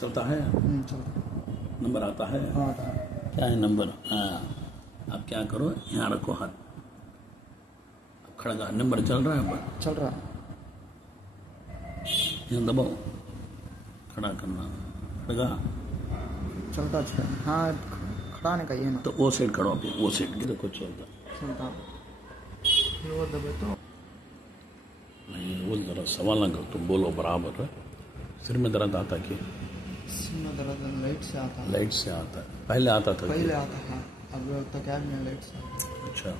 चलता है? चलता। नंबर आता है? हाँ आता है। क्या है नंबर? हाँ, अब क्या करो, यहाँ रखो हाथ, अब खड़ा नंबर चल रहा है, पर चल रहा। यहाँ दबाओ, खड़ा करना, खड़ा चलता अच्छा। हाँ खड़ा नहीं कहिए ना। तो वो साइड खड़ा हो, वो साइड की देखो चलता। चलता फिर वो दबे तो नहीं, वो जरा सवाल ना करो, तुम बोलो बराबर है। सिर में दर्द आता कि सिर में दर्द लाइट से आता है। लाइट से आता है? पहले आता था? पहले आता है, अब तक में लाइट से आता है। अच्छा।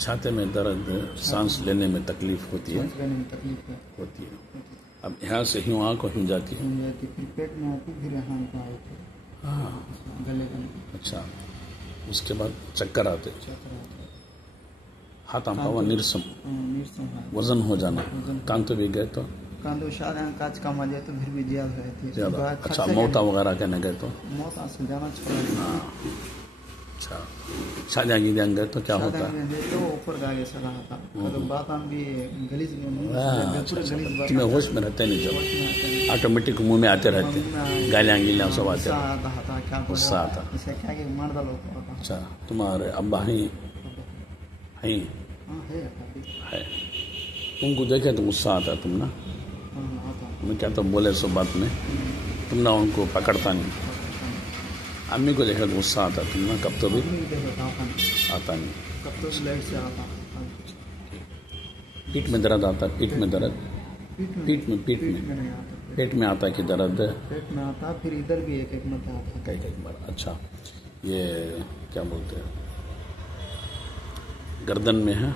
छाते में दर्द, सांस लेने में तकलीफ होती है? सांस लेने में तकलीफ है। होती है। अब यहाँ से यूँ आँख यूँ जाती है? फिर पेट में आती, फिर यहाँ को आई थी। हाँ, गले में। अच्छा। उसके बाद चक्कर आते? चक्कर आते। हाथ पाँव नीरसम, नीरसम है। वजन हो जाना, कांतो भी गए तो? कांतो शायद कांच कम आ जाए तो फिर भी ज्यादा रहती है ज्यादा। अच्छा, मौता वगैरह कहने गए तो? मौता से जाना छोड़ा। हाँ, अच्छा। शादियाँ की गए तो क्या होता है? तो ऊपर गा सका था तो बात हम भी गलीज में। तुम्हें होश में रहते नहीं, जब ऑटोमेटिक मुंह में आते रहते, गालियाँ गिलियाँ सब आते रहते, गुस्सा आता। अच्छा, तुम्हारे अब्बा हैं? है। उनको देखे तो गुस्सा आता तुम ना? मैं क्या तो बोले सो बात में तुम ना उनको पकड़ता नहीं। अम्मी को देखा तो गुस्सा आता तुम ना? कब तो भी आता नहीं। कब तो लाइट से आता। पीठ में दर्द आता? पीठ में दर्द? पीठ में नहीं आता। पेट में आता कि दर्द? पेट में आता, फिर इधर भी एक एक मत आता। एक बार। अच्छा, ये क्या बोलते हैं, गर्दन में है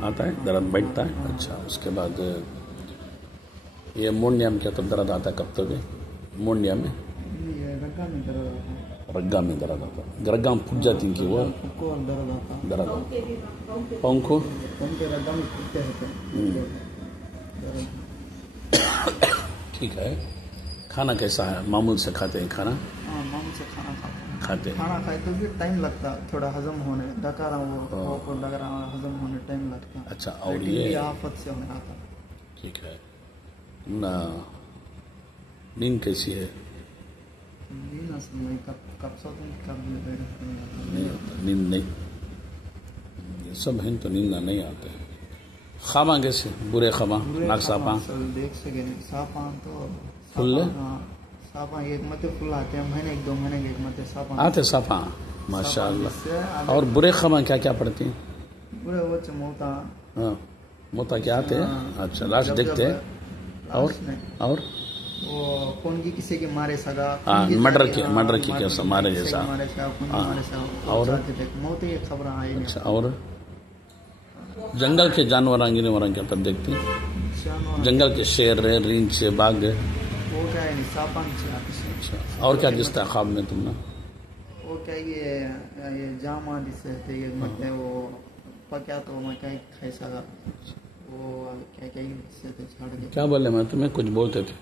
आता है दर्द, बैठता है? अच्छा। उसके बाद ये मोंडिया में क्या तो दर्द आता है? कब तो भी मोंडिया में? रग्गा में दर्द आता। रग्गा में दर्द आता? रग्गा में फूट जाती कि वो दर्द आता। दर्द पंखो रग्गा में फूटते रहते। ठीक है। खाना कैसा है? मामूल से खाते हैं खाना? हाँ, मामूल से खाना खाते हैं। खाना खाए तो भी टाइम लगता, थोड़ा हजम होने डका रहा वो लग रहा हजम होने टाइम लगता। अच्छा। और ये आफत से होने आता। ठीक है ना। नींद कैसी है? नींद कब सोते हैं, कब नहीं आता नींद? नहीं, ये सब हैं तो नींद नहीं आते। खामा कैसे? बुरे खामा, नाक सापा देख सके नहीं। सापा तो फुल सापा एक मत फुल आते हैं, महीने एक दो महीने के एक मत सापा आते सापा। माशाअल्लाह। और बुरे खामा क्या क्या पड़ती हैं? बुरे वो मोता। हाँ, मोता क्या आते हैं? अच्छा, लाश देखते हैं? और वो कौन की किसी के मारे सगा? हाँ, मर्डर की कैसा मारे जैसा? और मौत की खबर आई। अच्छा। और जंगल के जानवर आंगिने वाला क्या तब देखते हैं? जंगल के शेर, रींछ, बाघ, वो क्या है? सापान। अच्छा। और क्या दिखता है ख्वाब में तुमने? वो क्या ये जामा दिसते ये मत वो पक्या तो मैं क्या खाई सका वो क्या क्या दिसते छाड़ के। क्या बोले? मैं तुम्हें कुछ बोलते थे।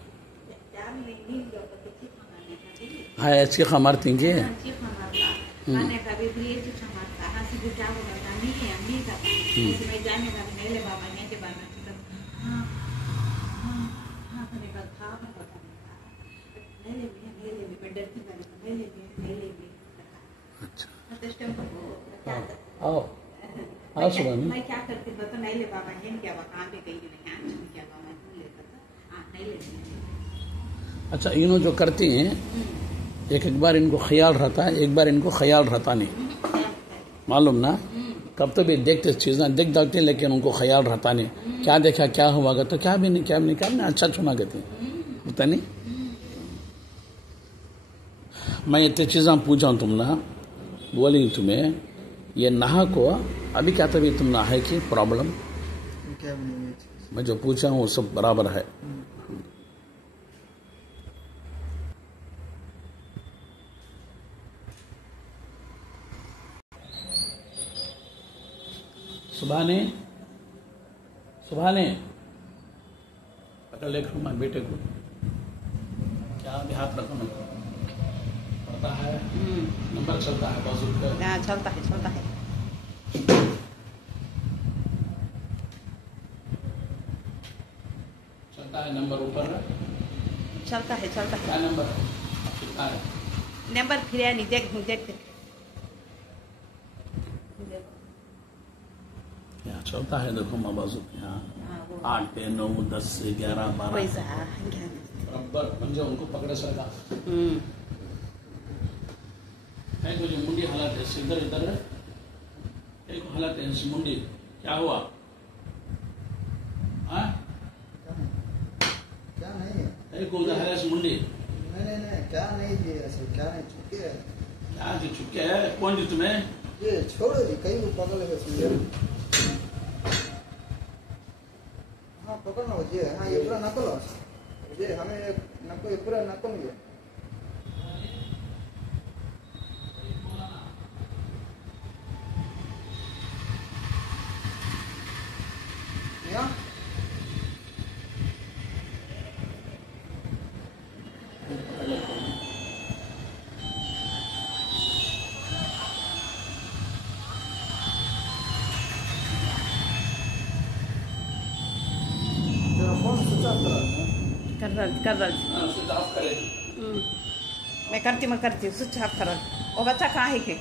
हाँ, ऐसी खमार थी कि आओ आओ सुबह में। मैं क्या करती हूँ तो नहीं ले बाबा है क्या कहाँ पे गई नहीं क्या बाबा नहीं लेता था नहीं ले। अच्छा, इन्हों जो करती हैं एक बार इनको ख्याल रहता है, एक बार इनको ख्याल रहता नहीं, मालूम ना? कब तो भी देखते चीज़ें देख डालते हैं, लेकिन उनको ख्याल रहता नहीं। क्या देखा, क्या हुआ तो क्या भी नहीं अच्छा छुना कहते होता नहीं। मैं इतनी चीज़ें पूछा तुम ना, बोली तुम्हें ये नहा को अभी क्या तभी तुम नहा है कि प्रॉब्लम? मैं जो पूछा हूँ वो सब बराबर है। सुबह ने पकड़ ले बेटे को, क्या अभी हाथ रखो ना, पता है नंबर चलता है बाजू का? चलता है चलता है नंबर ऊपर। चलता है क्या नंबर है? कितना है? नंबर फिर नहीं देखते यहाँ चलता है, देखो माँ बाजू यहाँ हाँ, वो 8, 9, 10, 11, 12 पैसा बराबर म्हणजे उनको पकड़े सका है तो जो मुंडी हालत है इधर इधर एक हालत है इस मुंडी क्या हुआ? हाँ क्या नहीं है? एक उधर है इस मुंडी नहीं क्या नहीं जी, ऐसे क्या नहीं, छुट्टी है। क्या जी चुके है? कौन जी तुम्हें? ये छोड़ो जी, कहीं को पकड़ लेगा समझे। हाँ पकड़ना हो जी, हाँ ये पूरा नकल हो ये, हमें नको ये पूरा नकल ये। यहाँ फोन स्विच ऑफ कर रहा स्विच ऑफ करे। मैं करती हूँ स्विच ऑफ कर वो बच्चा कहाँ है के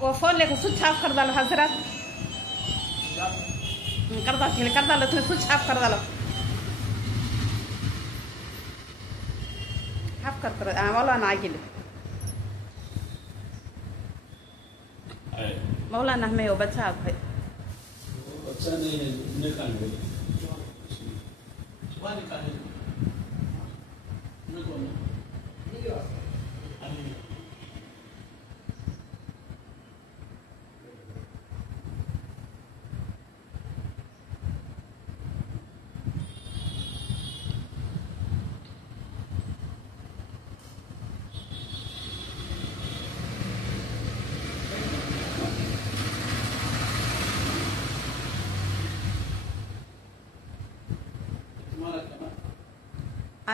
वो फोन लेकर स्विच ऑफ कर डालो हजरत कर डालो तुम्हें स्विच ऑफ कर डालो ऑफ कर मौलाना आगे मौलाना हमें वो बच्चा है अच्छा नहीं है निकाल दे सुबह निकाल दे निकाल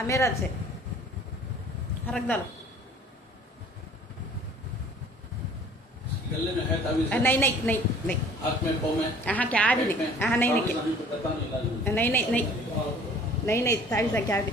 मेरा से रख डालो गले में है ताबीज? नहीं हाथ में पाँव में? हाँ क्या आ भी नहीं हाँ नहीं ताबीज क्या भी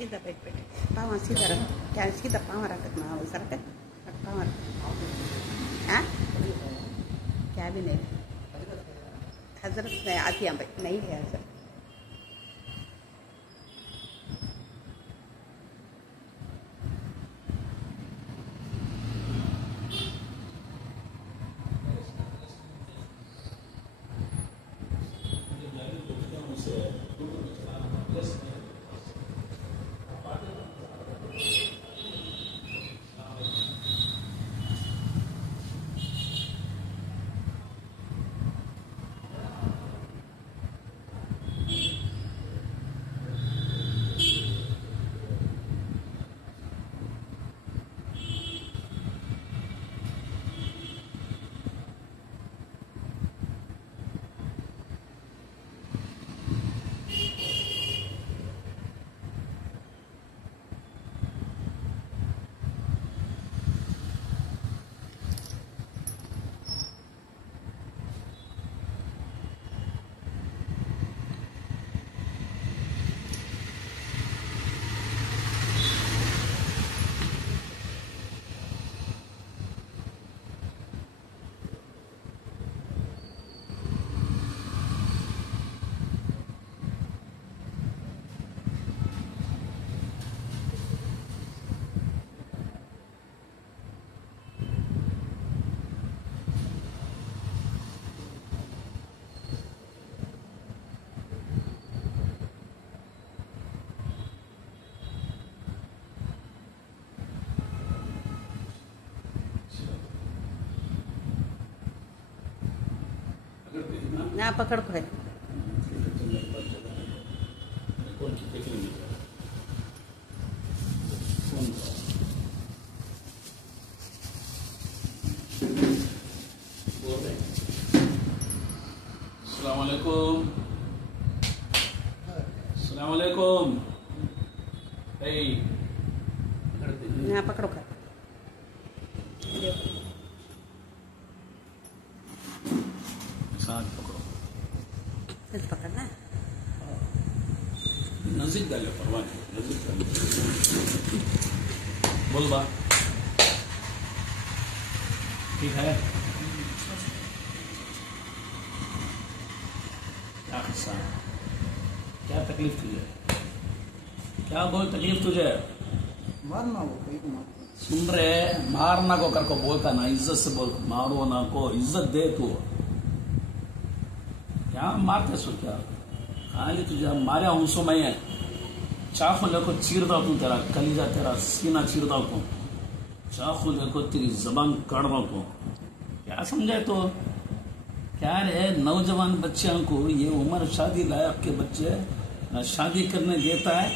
सीधा बैठ बैठ पाँव सीधा रख क्या सीधा पाँव रख ना वो सर रख पाँव रख हाँ क्या भी नहीं हजरत आती यहाँ पे नहीं है हजरत ना पकड़ को है अस्सलामुअलैकुम अस्सलामुअलैकुम ना पकड़ो कर साथ पकड़ो फिर पकड़ना नजदीक डालो परवाह नहीं नजदीक डालो बोल बा ठीक है क्या किस्सा क्या तकलीफ तुझे क्या बोल तकलीफ तुझे मारना वो कोई को मारना सुन रहे मारना को कर को बोलता ना इज्जत से बोल मारो ना को इज्जत दे तू क्या मारते सो क्या खाली तुझे मारे हूं सो मैं चाकू लेको चीरता तू तेरा कलीजा तेरा सीना चीरता तू चाकू लेको तेरी जबान काटता तू क्या समझे तो क्या रे नौजवान बच्चों को ये उम्र शादी लायक के बच्चे न शादी करने देता है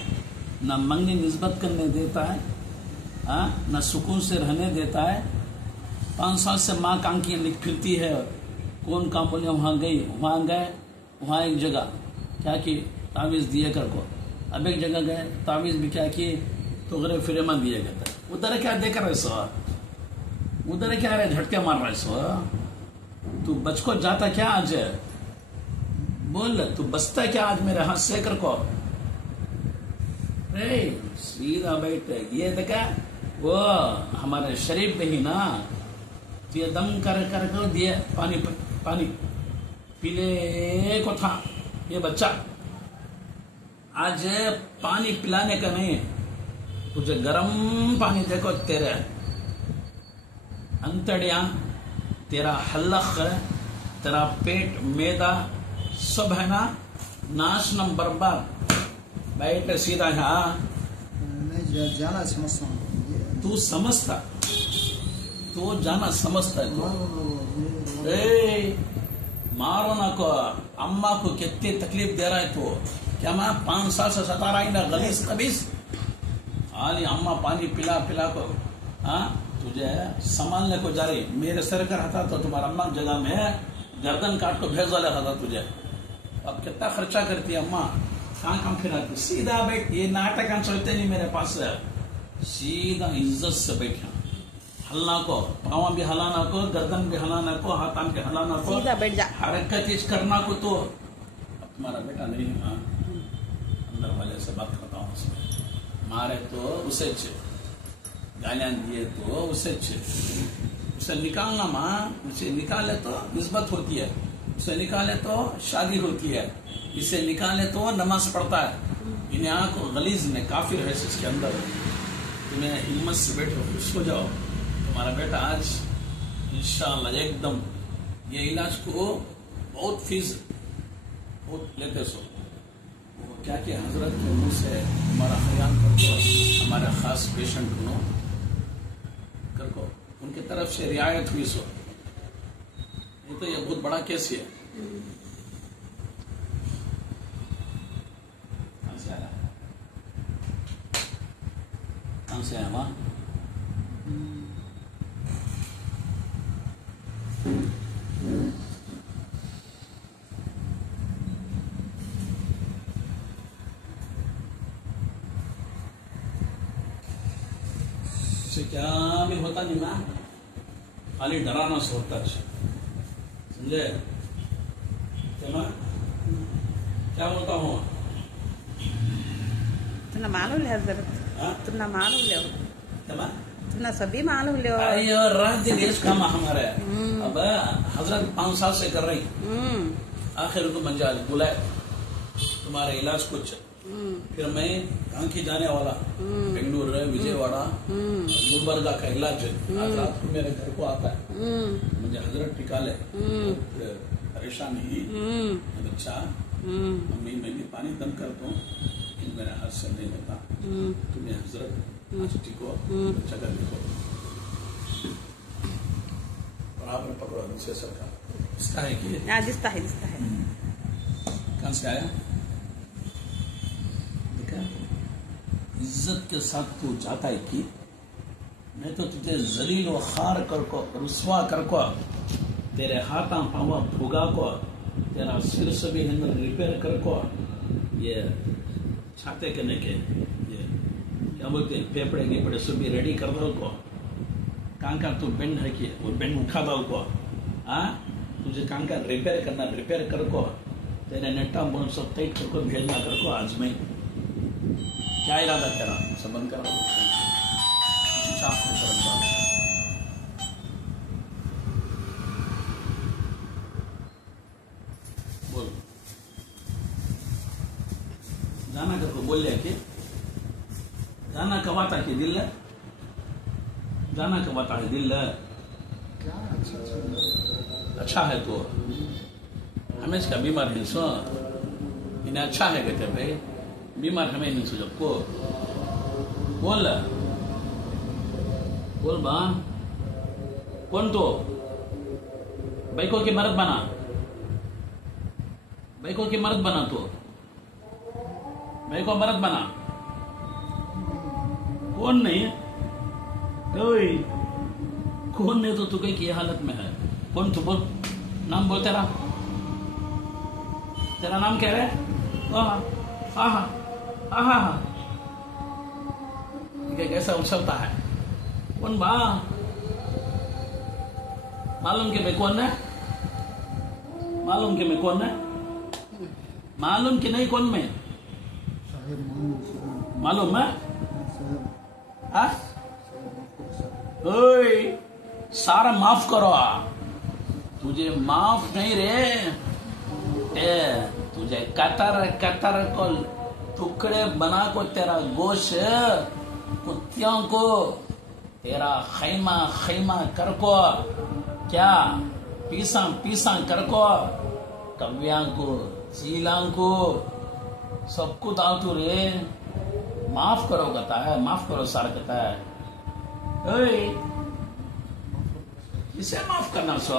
न मंगनी निस्बत करने देता है न सुकून से रहने देता है 5 साल से माँ कांकी फिरती है कौन काम बोले वहां गई वहां गए वहां एक जगह क्या की तावीज दिए कर को अब एक जगह गए तावीज भी क्या की तो गरे फिरेमा दिया गया था उधर क्या देख रहे सो उधर क्या रहे झटके मार रहे सो तू बच को जाता क्या आज बोल तू बचता क्या आज मेरे हाथ से कर को रे सीधा बैठे ये देखा वो हमारे शरीफ में ही ना तो ये दम कर दिए पानी पीले को था ये बच्चा आज पानी पिलाने का नहीं तुझे गर्म पानी देखो तेरे अंतड़िया तेरा हल्लक तेरा पेट मैदा सब है ना नाशनम बर्बाद बैठ सीधा मैं जाना समझता हूँ तू समझता तो जाना समझता है तो मारो ना को अम्मा को कितनी तकलीफ दे रहा है तो क्या मैं 5 साल से सता रहा ना गलीस कबीस हाली अम्मा पानी पिला पिला को तुझे संभालने को जा रही मेरे सर का था तो तुम्हारा अम्मा जगह में गर्दन काट को भेज वाला था तुझे अब कितना खर्चा करती है अम्मा कहाँ फिराती सीधा बैठ ये नाटक चलते नहीं मेरे पास सीधा इज्जत से बैठा हलना को पाँव भी हलाना को गर्दन भी हलाना को हाथ भी हलाना को सीधा बैठ जा हरकत करना को तो अब तुम्हारा बेटा नहीं है अंदर वाले से बात करता हूँ मारे तो उसे गालियां दिए तो उसे निकालना माँ, उसे निकाले तो निस्बत होती है, उसे निकाले तो शादी होती है, इसे निकाले तो नमाज पढ़ता है। इन्हें आंखों गलीज ने काफिर है इसके अंदर। तुम्हें हिम्मत से बैठो, खुश हो जाओ, तुम्हारा बेटा आज इंशाअल्लाह एकदम ये इलाज को बहुत फीस बहुत लेते सो। क्या क्या हजरत के मुंह से हमारा ख्याल करको, हमारे खास पेशेंट को करको, उनकी तरफ से रियायत हुई सो। ये तो ये बहुत बड़ा केस है। कहाँ से आया, कहाँ से आया माँ? क्या भी होता नहीं ना, खाली डराना सोचता है, समझे? क्या बोलता हूँ? तुमने मालूम ले हजरत, तुमने मालूम ले, तुमने सभी मालूम ले। अरे रात दिन देश काम हमारे अब हजरत 5 साल से कर रही, आखिर को मंजाल बुलाए तुम्हारे इलाज कुछ। फिर मैं कहाँ की जाने वाला, बेंगलुरु, विजयवाड़ा, गुलबर्गा का इलाज आज रात को मेरे घर को आता है। मुझे हजरत निकाले, परेशान ही बच्चा, मम्मी मैं भी पानी दम करता हूँ लेकिन मेरे हाथ से नहीं होता, तुम्हें हजरत आज टिको, बच्चा का देखो बराबर पकड़ो दूसरे सरकार। इसका है कि जिसका है कहाँ से आया? इज्जत के साथ तू चाहता है कि नहीं तो तुझे जलील व खार कर को, रुस्वा कर को, तेरे हाथा पावा फुगा को, तेरा सिर से भी हिंदर रिपेयर कर को, ये छाते करने के ये क्या बोलते हैं पेपड़े गेपड़े सब भी रेडी कर दो को, कान का तू बेंड है कि वो बेंड उठा दो को, तुझे कान का रिपेयर करना रिपेयर कर को, तेरे नेटा बोन सब टाइट कर को भेजना कर को। आज मैं क्या इरादा तेरा संबंध करा बोल, जाना कर को बोल लिया कि जाना कब आता कि दिल है, जाना कब आता है दिल है। अच्छा है तो हमें इसका बीमार है सो इन्हें अच्छा है कहते भाई बीमार हमें नहीं सोचो को बोल बोल बा कौन तो बैको की मर्द बना, बैको की मर्द बना, तो बैको मर्द बना, कौन नहीं कोई कौन नहीं तो तू कहीं की हालत में है, कौन तू बोल, नाम बोल तेरा, तेरा नाम क्या है? कैसा उछलता है, कौन बा मालूम के मैं कौन है, मालूम के मैं कौन है, मालूम कि नहीं कौन मैं मालूम है? ओए सारा माफ करो, तुझे माफ नहीं रे, तुझे कतर कतर को टुकड़े बना को तेरा गोश्त कुत्तियों को तेरा खैमा खैमा कर को, क्या पीसा पीसा कर को, कव्या को चीला को सबको डाल तू रे, माफ करो कहता है, माफ करो सारा कहता है। इसे माफ करना सो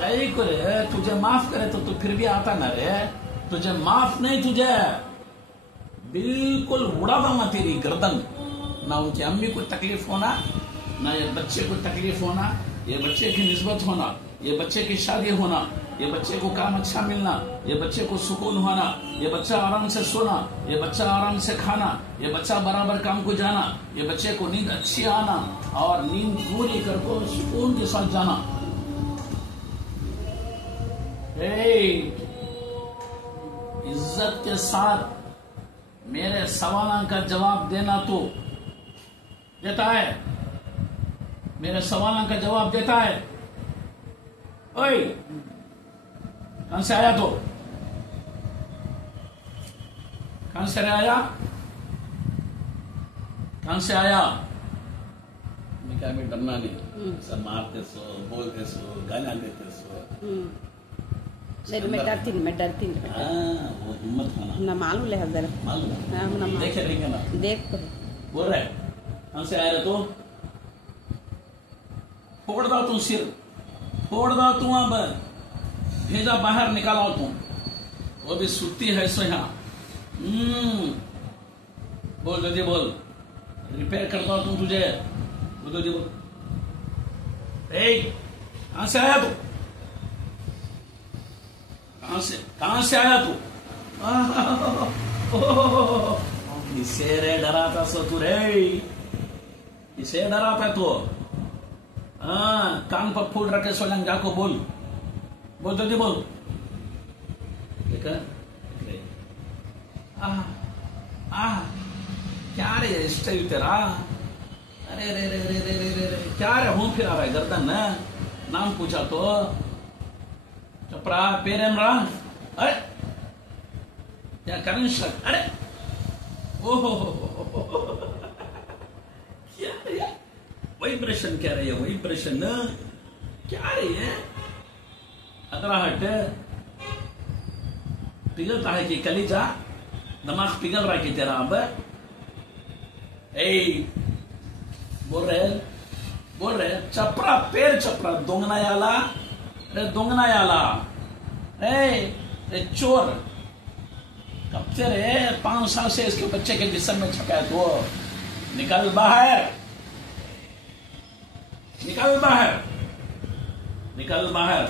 कई को रे, तुझे माफ करे तो तू फिर भी आता ना रे, तुझे माफ नहीं, तुझे बिल्कुल उड़ा दूंगा तेरी गर्दन, ना उनकी अम्मी को तकलीफ होना, ना ये बच्चे को तकलीफ होना, ये बच्चे की निस्बत होना, ये बच्चे की शादी होना, ये बच्चे को काम अच्छा मिलना, ये बच्चे को सुकून होना, ये बच्चा आराम से सोना, ये बच्चा आराम से खाना, ये बच्चा बराबर काम को जाना, ये बच्चे को नींद अच्छी आना और नींद पूरी कर को सुकून के साथ जाना। इज्जत के साथ मेरे सवालों का जवाब देना तू देता है? मेरे सवालों का जवाब देता है? ओए, कहां से आया तो? कहां से आया? कहां से आया? मैं क्या, मैं डरना नहीं, सब मारते सो, बोलते सो, गाना देते सो। नहीं, मैं डरती नहीं। वो हिम्मत खाना ना मालूम है जरा, मालूम देखे रहेंगे ना, देख तो बोल रहे कहां से आया रे तू? फोड़ दो तू सिर, फोड़ दो तू, अब भेजा बाहर निकालो तू, वो भी सुती है सो यहाँ। बोल जल्दी बोल, रिपेयर करता हूं तुझे, बोल जल्दी बोल। कहां से आया तू? कहां से आया तू? किसे रे डराता सो तू रे? किसे डराता तू? कान पर फूल रखे सोलंग जाको बोल, बोल जल्दी बोल। देखा क्या रे स्टाइल तेरा? अरे रे रे रे रे रे रे क्या रे, हूं फिर आ रहा है गर्दन न? नाम पूछा तो चपरा पेरेमरा, अरे क्या करने शक? अरे ओहो क्या रे, वाइब्रेशन क्या रही है? वाइब्रेशन क्या रही है? अगराहट पिघलता है कि कलीजा, दिमाग पिघल रहा है कि तेरा? अब बोल रहे चपरा पेर चपरा दोंगना याला, रे दोंगना याला, रे चोर, कब से रे 5 साल से इसके बच्चे के जिस्म में छपा है तो? निकल बाहर, निकल बाहर, निकल बाहर।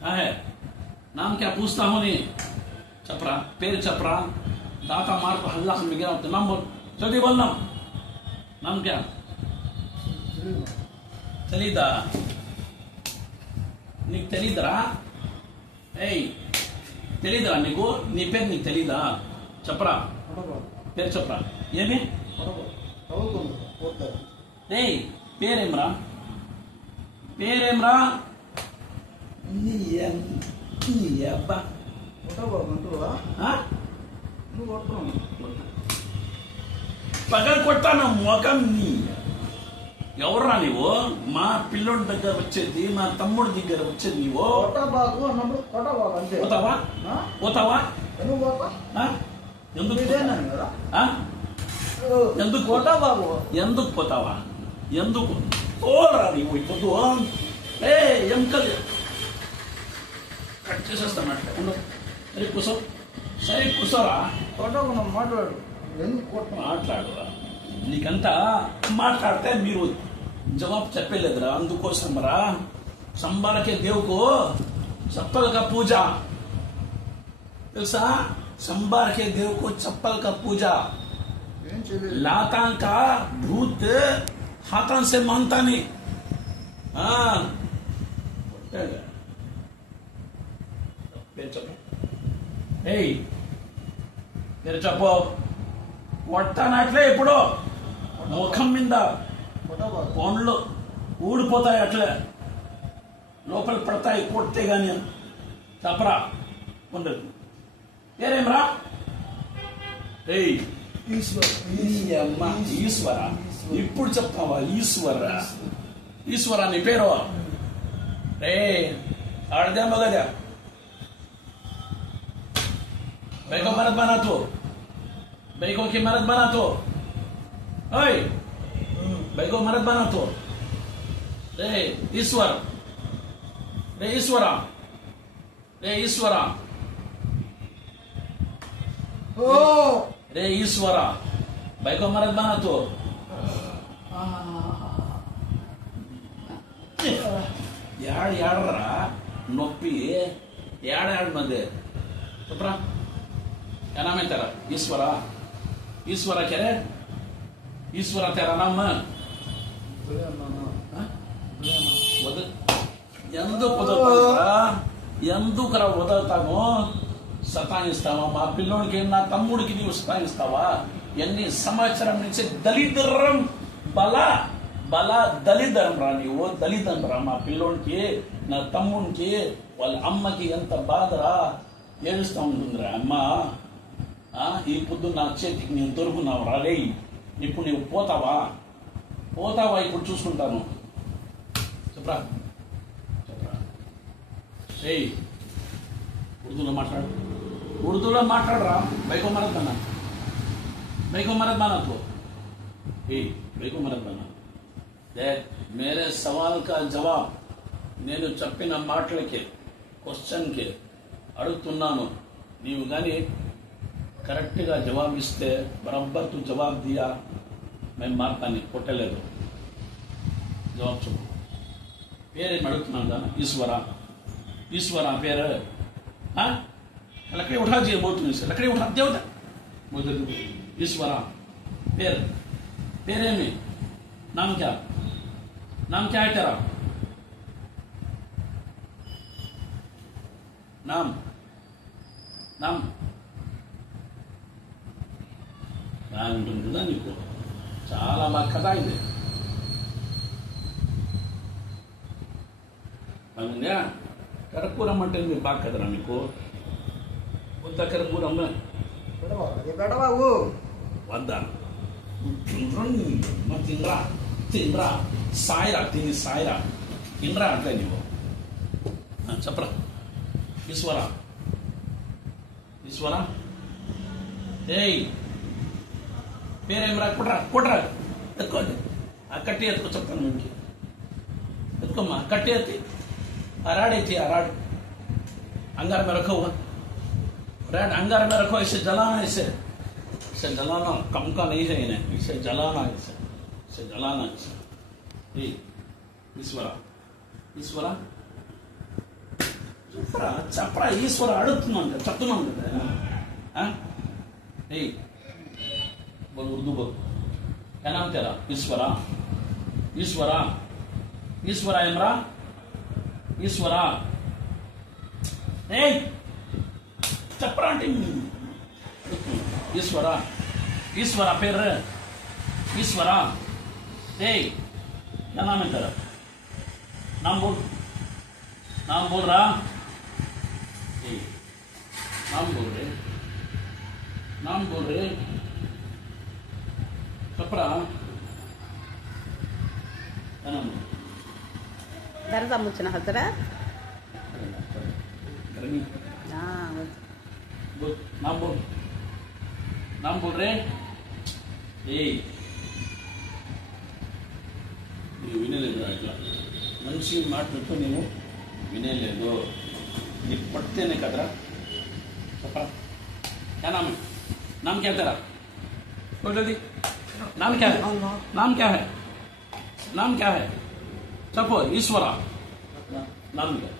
कहाँ है? नाम क्या पूछता हूं? नहीं चपरा पेर चपरा, दाता मार को हल्ला में गिरा। तो नाम बोल, जल्दी बोल नाम क्या? तेलीदा, నీకు తెలీదరా? తెలీదరా నీకు? నీ పేరు నీకు తెలీదా? చెప్పరా, పేరు చెప్పరా. ఏమి పేరేమ్రా? పేరేమ్రా? నీ అబ్బా పగలు కొట్టాను మొఖం. నీ ఎవర్రా నీవు? మా పిల్లోడి దగ్గర వచ్చేది, మా తమ్ముడి దగ్గర వచ్చేది నీవు? పోతావా? పోతావా? ఎందుకు బాబు, ఎందుకు పోతావా? ఎందుకు పోరా నీవు? ఇప్పుడు ఎంకల్ కట్ చేసేస్తాను. సరే కూసో, సరే కూసోరా. మాట్లాడు, మాట్లాడురా. నీకంతా మాట్లాడితే మీరు జవాబు చెప్పలేదురా, అందుకోసం రా. సంబాలకే దేవుకు చప్పల్ కా పూజ తెలుసా? संबार के देव को चप्पल का पूजा, लाता का भूत हाथों से मानता नहीं. చెప్పు కొట్టానట్లే ఇప్పుడు ముఖం మీద పండ్లు ఊడిపోతాయి, అట్లే లోపల పడతాయి కొడితే గాని. చెప్పరా ఉండదు. పేరేమ్రా? ఈశ్వర. ఇప్పుడు చెప్తావా? ఈశ్వర నీ పేరు? ఆడదే మగదా? बैको मरद बना तो, बैको की मरद बना तो, ओए बैको मरद बना तो. रे ईश्वर, रे ईश्वरा, रे ईश्वरा, रे ईश्वरा, बैको मरद बना तो. यार यार रा नोपी यार यार मधे चपरा. क्या नाम है तेरा? ईश्वरा. ईश्वरा क्या रे? ईश्वरा तेरा नाम? ఎందుకు వదలతాను? సతాయిస్తావా? మా పిల్లోడికి నా తమ్ముడికి నీవు సతాయిస్తావా? ఎన్ని సంవత్సరం నుంచి దళిద్రం బల దళిద్రం రా, నీవు దళితం రా. మా పిల్లోడికి నా తమ్ముడికి వాళ్ళ అమ్మకి ఎంత బాధరా, ఏడుస్తూ ఉంటుందిరా అమ్మ. ఈ పొద్దు నా చేతికి నేను దొరుకున్నావు రాలే. ఇప్పుడు నీవు పోతావా? ఇప్పుడు చూసుకుంటాను. చెప్పరా ఏయ్, ఉర్దూలో మాట్లాడరా. బైకో మరద్ బనా तो బైకో మరద్ బనా. మేరే సవాల్ కా జవాబ్, నేను చెప్పిన మాటలకి క్వశ్చన్కి అడుగుతున్నాను. నీవు కానీ కరెక్ట్గా జవాబు ఇస్తే బరాబర్ తు జవాబు దియా మేము మారుతాను, కొట్టలేదు. జవాబు చెప్పు. పేరేం అడుగుతున్నాను కదా? ఈశ్వర పేరు. लकड़ी उठा दिए बोलते से, लकड़ी उठा दे बोलते ईश्वरा पेरे में नाम क्या है तेरा? नाम ఉంటుంది కదా నీకు. చాలా బాగా కథ ఇది. అవునా? కర్పూరం అంటే మీకు బాగా కదరా మీకు? వద్దా కర్పూరం? బాబు వద్దా? తినరా సాయిరా తినరా అంటే నీవు చెప్పరా. ఈశ్వరా ఏయ్ పేరేమరా? కొట్రా ఎత్తుకోండి. ఆ కట్టి ఎత్తుకో, చెప్తాను మీకు. ఎత్తుకోమ్మా, కట్టి ఎత్తి अराड़ अंगार में रखो हुआ रेड अंगार में रखो. इसे जलाना, इसे जलाना. कम का नहीं है इन्हें, इसे जलाना. ఈశ్వర చెప్పరా. ఈశ్వర అడుగుతున్నాను కదా, చెప్తున్నాను కదా. बोल उर्दू बोल. क्या नाम तेरा? ईश्वरा इमरा. ఈశ్వరా చెప్పరా అంటే ఈశ్వరా పేరు ఈశ్వరా. क्या नाम है तेरा? नाम बोल रहा. नाम बोल रहे చెప్పరా. क्या नाम है? दर्जा मुझे हजरत नाम बोल रहे. వినలేదురా, ఇట్లా మంచి మాటలతో నేను వినలేదు. నీకు పడితేనే కదరా. చెప్పరా. क्या नाम है? नाम क्या तेरा? बोल जल्दी. नाम क्या है? नाम क्या है? चपो. ईश्वरा नाम क्या?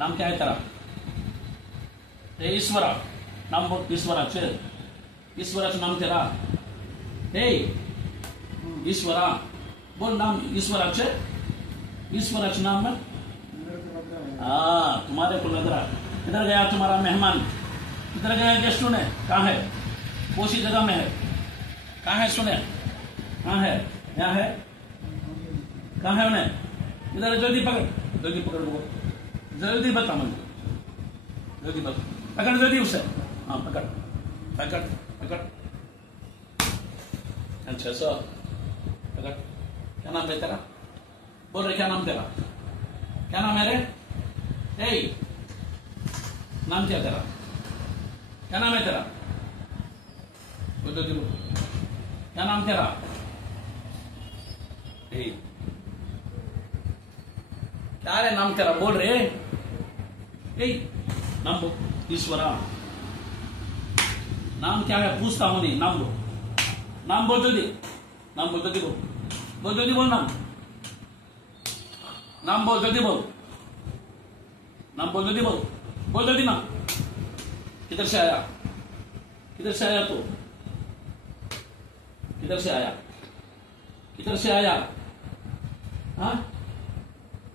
नाम क्या है तेरा? ईश्वरा नाम बोल. ईश्वरा नाम तेरा? ईश्वरा बोल नाम. ईश्वरा नाम है. तुम्हारे को लग रहा. इधर गया तुम्हारा मेहमान, इधर गया गेस्ट ने. कहाँ है? कोसी जगह में है. कहाँ है? सुने कहाँ है? यहाँ है. कहाँ है उन्हें? इधर जल्दी पकड़ वो. जल्दी बता मुझे. जल्दी बता. पकड़ जल्दी उसे. हाँ पकड़. अच्छा सर पकड़. क्या नाम है तेरा? बोल रहे क्या नाम तेरा? क्या नाम है रे? नाम क्या तेरा? क्या नाम है तेरा? बोल जल्दी बोल. क्या नाम तेरा? क्या है नाम तेरा? बोल रहे. नाम बोल. ईश्वरा नाम क्या है? पूछता हूं नहीं. नाम बोल. नाम बोल जल्दी. नाम बोल जल्दी बोल. बोल जल्दी बोल. नाम बोल जल्दी बोल. नाम बोल जल्दी बोल. बोल जल्दी ना. किधर से आया? किधर से आया तू? किधर से आया? किधर से आया? हाँ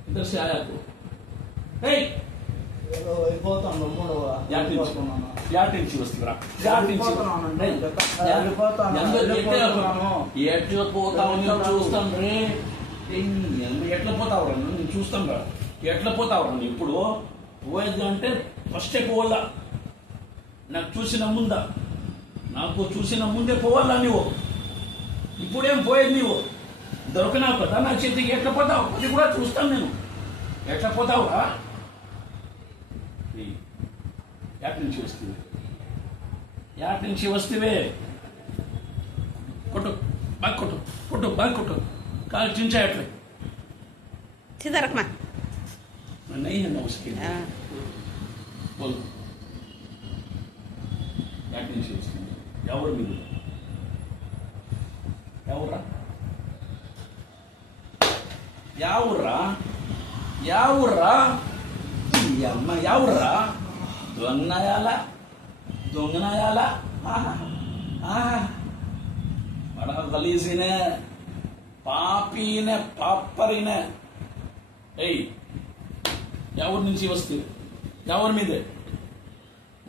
किधर से आया तू? ఫ్లాట్ నుంచి వస్తురా ఎట్లా పోతావు చూస్తాం రే ఎట్లా పోతావురా నేను చూస్తాం రా ఎట్లా పోతావురా ఇప్పుడు పోయేది అంటే ఫస్టే పోవాలా నాకు చూసిన ముందే పోవాలా నువ్వు ఇప్పుడేం పోయేది నువ్వు దొరకనావు కదా నా చేతికి ఎట్లా పోతావు అది కూడా చూస్తాను నేను ఎట్లా పోతావురా యాట్ నుంచి వస్తువే కొట్టు బాగా కొట్టు కాలు చించా ఎట్లే सीधा रखना नहीं है ना उसके बोल యాట్ నుంచి వస్తుంది ఎవరు మీరు యావుర్రా ఈ అమ్మ యావుర్రా దొంగనాయాల బడా గలీజినే పాపీనే పాపరినే ఏయ్ ఎవరి నుంచి వస్తుంది ఎవరి మీదే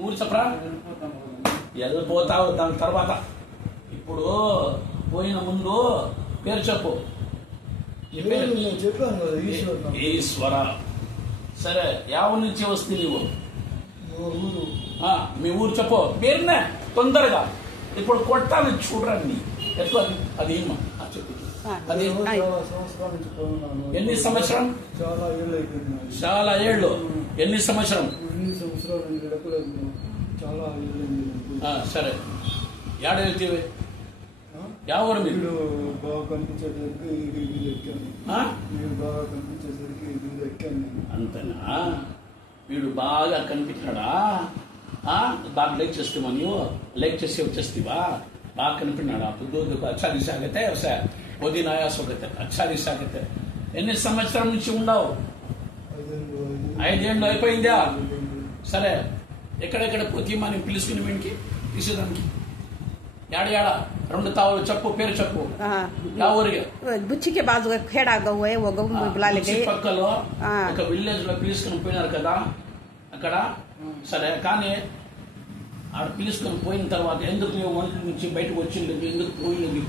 ఊరు చెప్పరా వెళ్ళిపోతావు దాని తర్వాత ఇప్పుడు పోయిన ముందు పేరు చెప్పు ఈశ్వర సరే ఎవరి నుంచి వస్తుంది నువ్వు మీ ఊరు చెప్పు పేరునే తొందరగా ఇప్పుడు కొట్టాలి చూడండి ఎట్లా అది చెప్పు అది ఎన్ని సంవత్సరం చాలా ఏళ్ళు ఎన్ని సంవత్సరం సరే ఏడెళ్తేవి ఎవరు మీరు బాగా కనిపించేసరికి అంతేనా వీడు బాగా కనిపించాడా బాగా లైక్ చేస్తావా నువ్వు లైక్ చేసి వచ్చేస్తావా బాగా కనిపించాడా పొద్దు అచ్చా దిశాగతే పొద్దున ఆయాసోగతే అచ్చా దిశాగతే ఎన్ని సంవత్సరం నుంచి ఉండవు 5 ఏళ్ళు అయిపోయిందా సరే ఎక్కడెక్కడ పోతీమా నేను పిలుచుకుని వీడికి తీసేదానికి ఏడ 2 తావులు చెప్పు పేరు చెప్పు బుచ్చికి బాజు ఖేడా గవ్వే ఓ గవ్వు బిలాలకి పక్కలో ఒక విలేజ్ లో పిలుచుకుని పోయినారు కదా అక్కడ సరే కానీ ఆడ పిలుచుకొని పోయిన తర్వాత ఎందుకు నువ్వు వంట నుంచి బయటకు వచ్చిండదు ఎందుకు పోయినది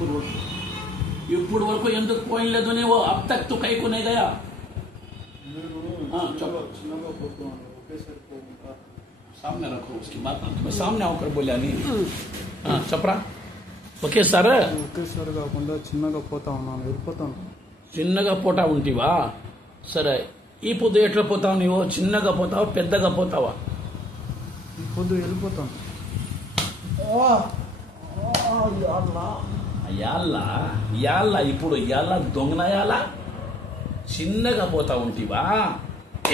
ఇప్పుడు వరకు ఎందుకు పోయినలేదు నువ్వు అబ్ తక్ తు కై కొనే గయా सामने रखो उसकी बात सामने आकर बोलिया नहीं చెప్పరా ఒకేసారి కాకుండా చిన్నగా పోతా ఉన్నాను వెళ్ళిపోతాను చిన్నగా పోతా ఉంటివా సరే ఈ పొద్దు ఎట్లా పోతావు నువ్వు చిన్నగా పోతావా పెద్దగా పోతావా ఈ పొద్దు వెళ్ళిపోతాను యాళ్ళ ఇప్పుడు దొంగనయాలా చిన్నగా పోతా ఉంటివా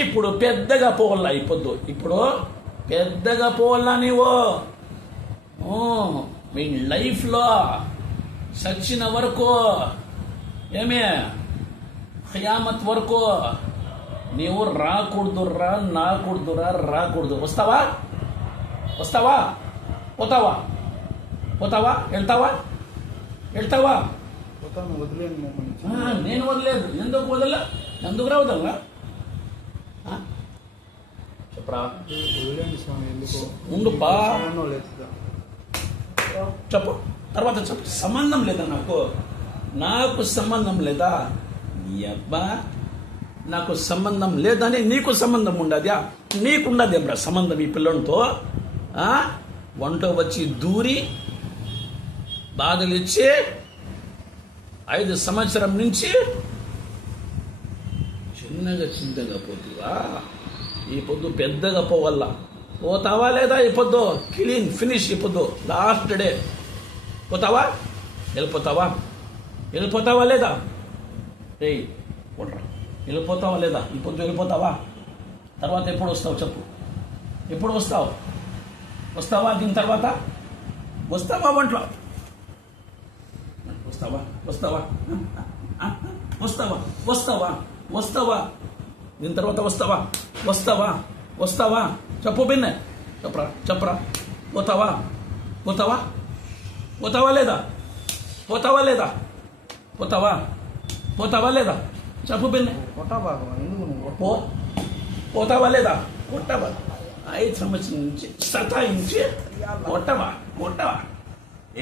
ఇప్పుడు పెద్దగా పోవాలా ఈ పొద్దు ఇప్పుడు పెద్దగా పోవాలా నీవు మీ లైఫ్ లో సచ్చిన వరకు ఏమే ఖయామత్ వరకు నీవు రాకూడదురా రాకూడదు వస్తావా పోతావా వెళ్తావా నేను వదిలేదు ఎందుకు వదలలా చెప్పరా ఉండు బా చెప్పు తర్వాత చెప్పు సంబంధం లేదా నాకు సంబంధం లేదా అబ్బా నాకు సంబంధం లేదని నీకు సంబంధం ఉండదా నీకుండదు ఎప్పుడా సంబంధం ఈ పిల్లలతో వంట వచ్చి దూరి బాధలు ఇచ్చి 5 సంవత్సరం నుంచి చిన్నగా పోతువా ఈ పొద్దు పెద్దగా పోతావా లేదా ఈ పొద్దు క్లీన్ ఫినిష్ ఈ పొద్దు లాస్ట్ డే పోతావా వెళ్ళిపోతావా లేదా ఏయ్ ఉండరా వెళ్ళిపోతావా లేదా ఈ పొద్దు వెళ్ళిపోతావా తర్వాత ఎప్పుడు వస్తావు చెప్పు ఎప్పుడు వస్తావా దీని తర్వాత వస్తావా వంట్లో వస్తావా దీని తర్వాత వస్తావా చెప్పు బిన్నే చెప్పరా పోతావా లేదా చెప్పు బిన్నే పోతావా లేదా కొట్టవా 5 సంవత్సరం నుంచి సతాయించి కొట్టవా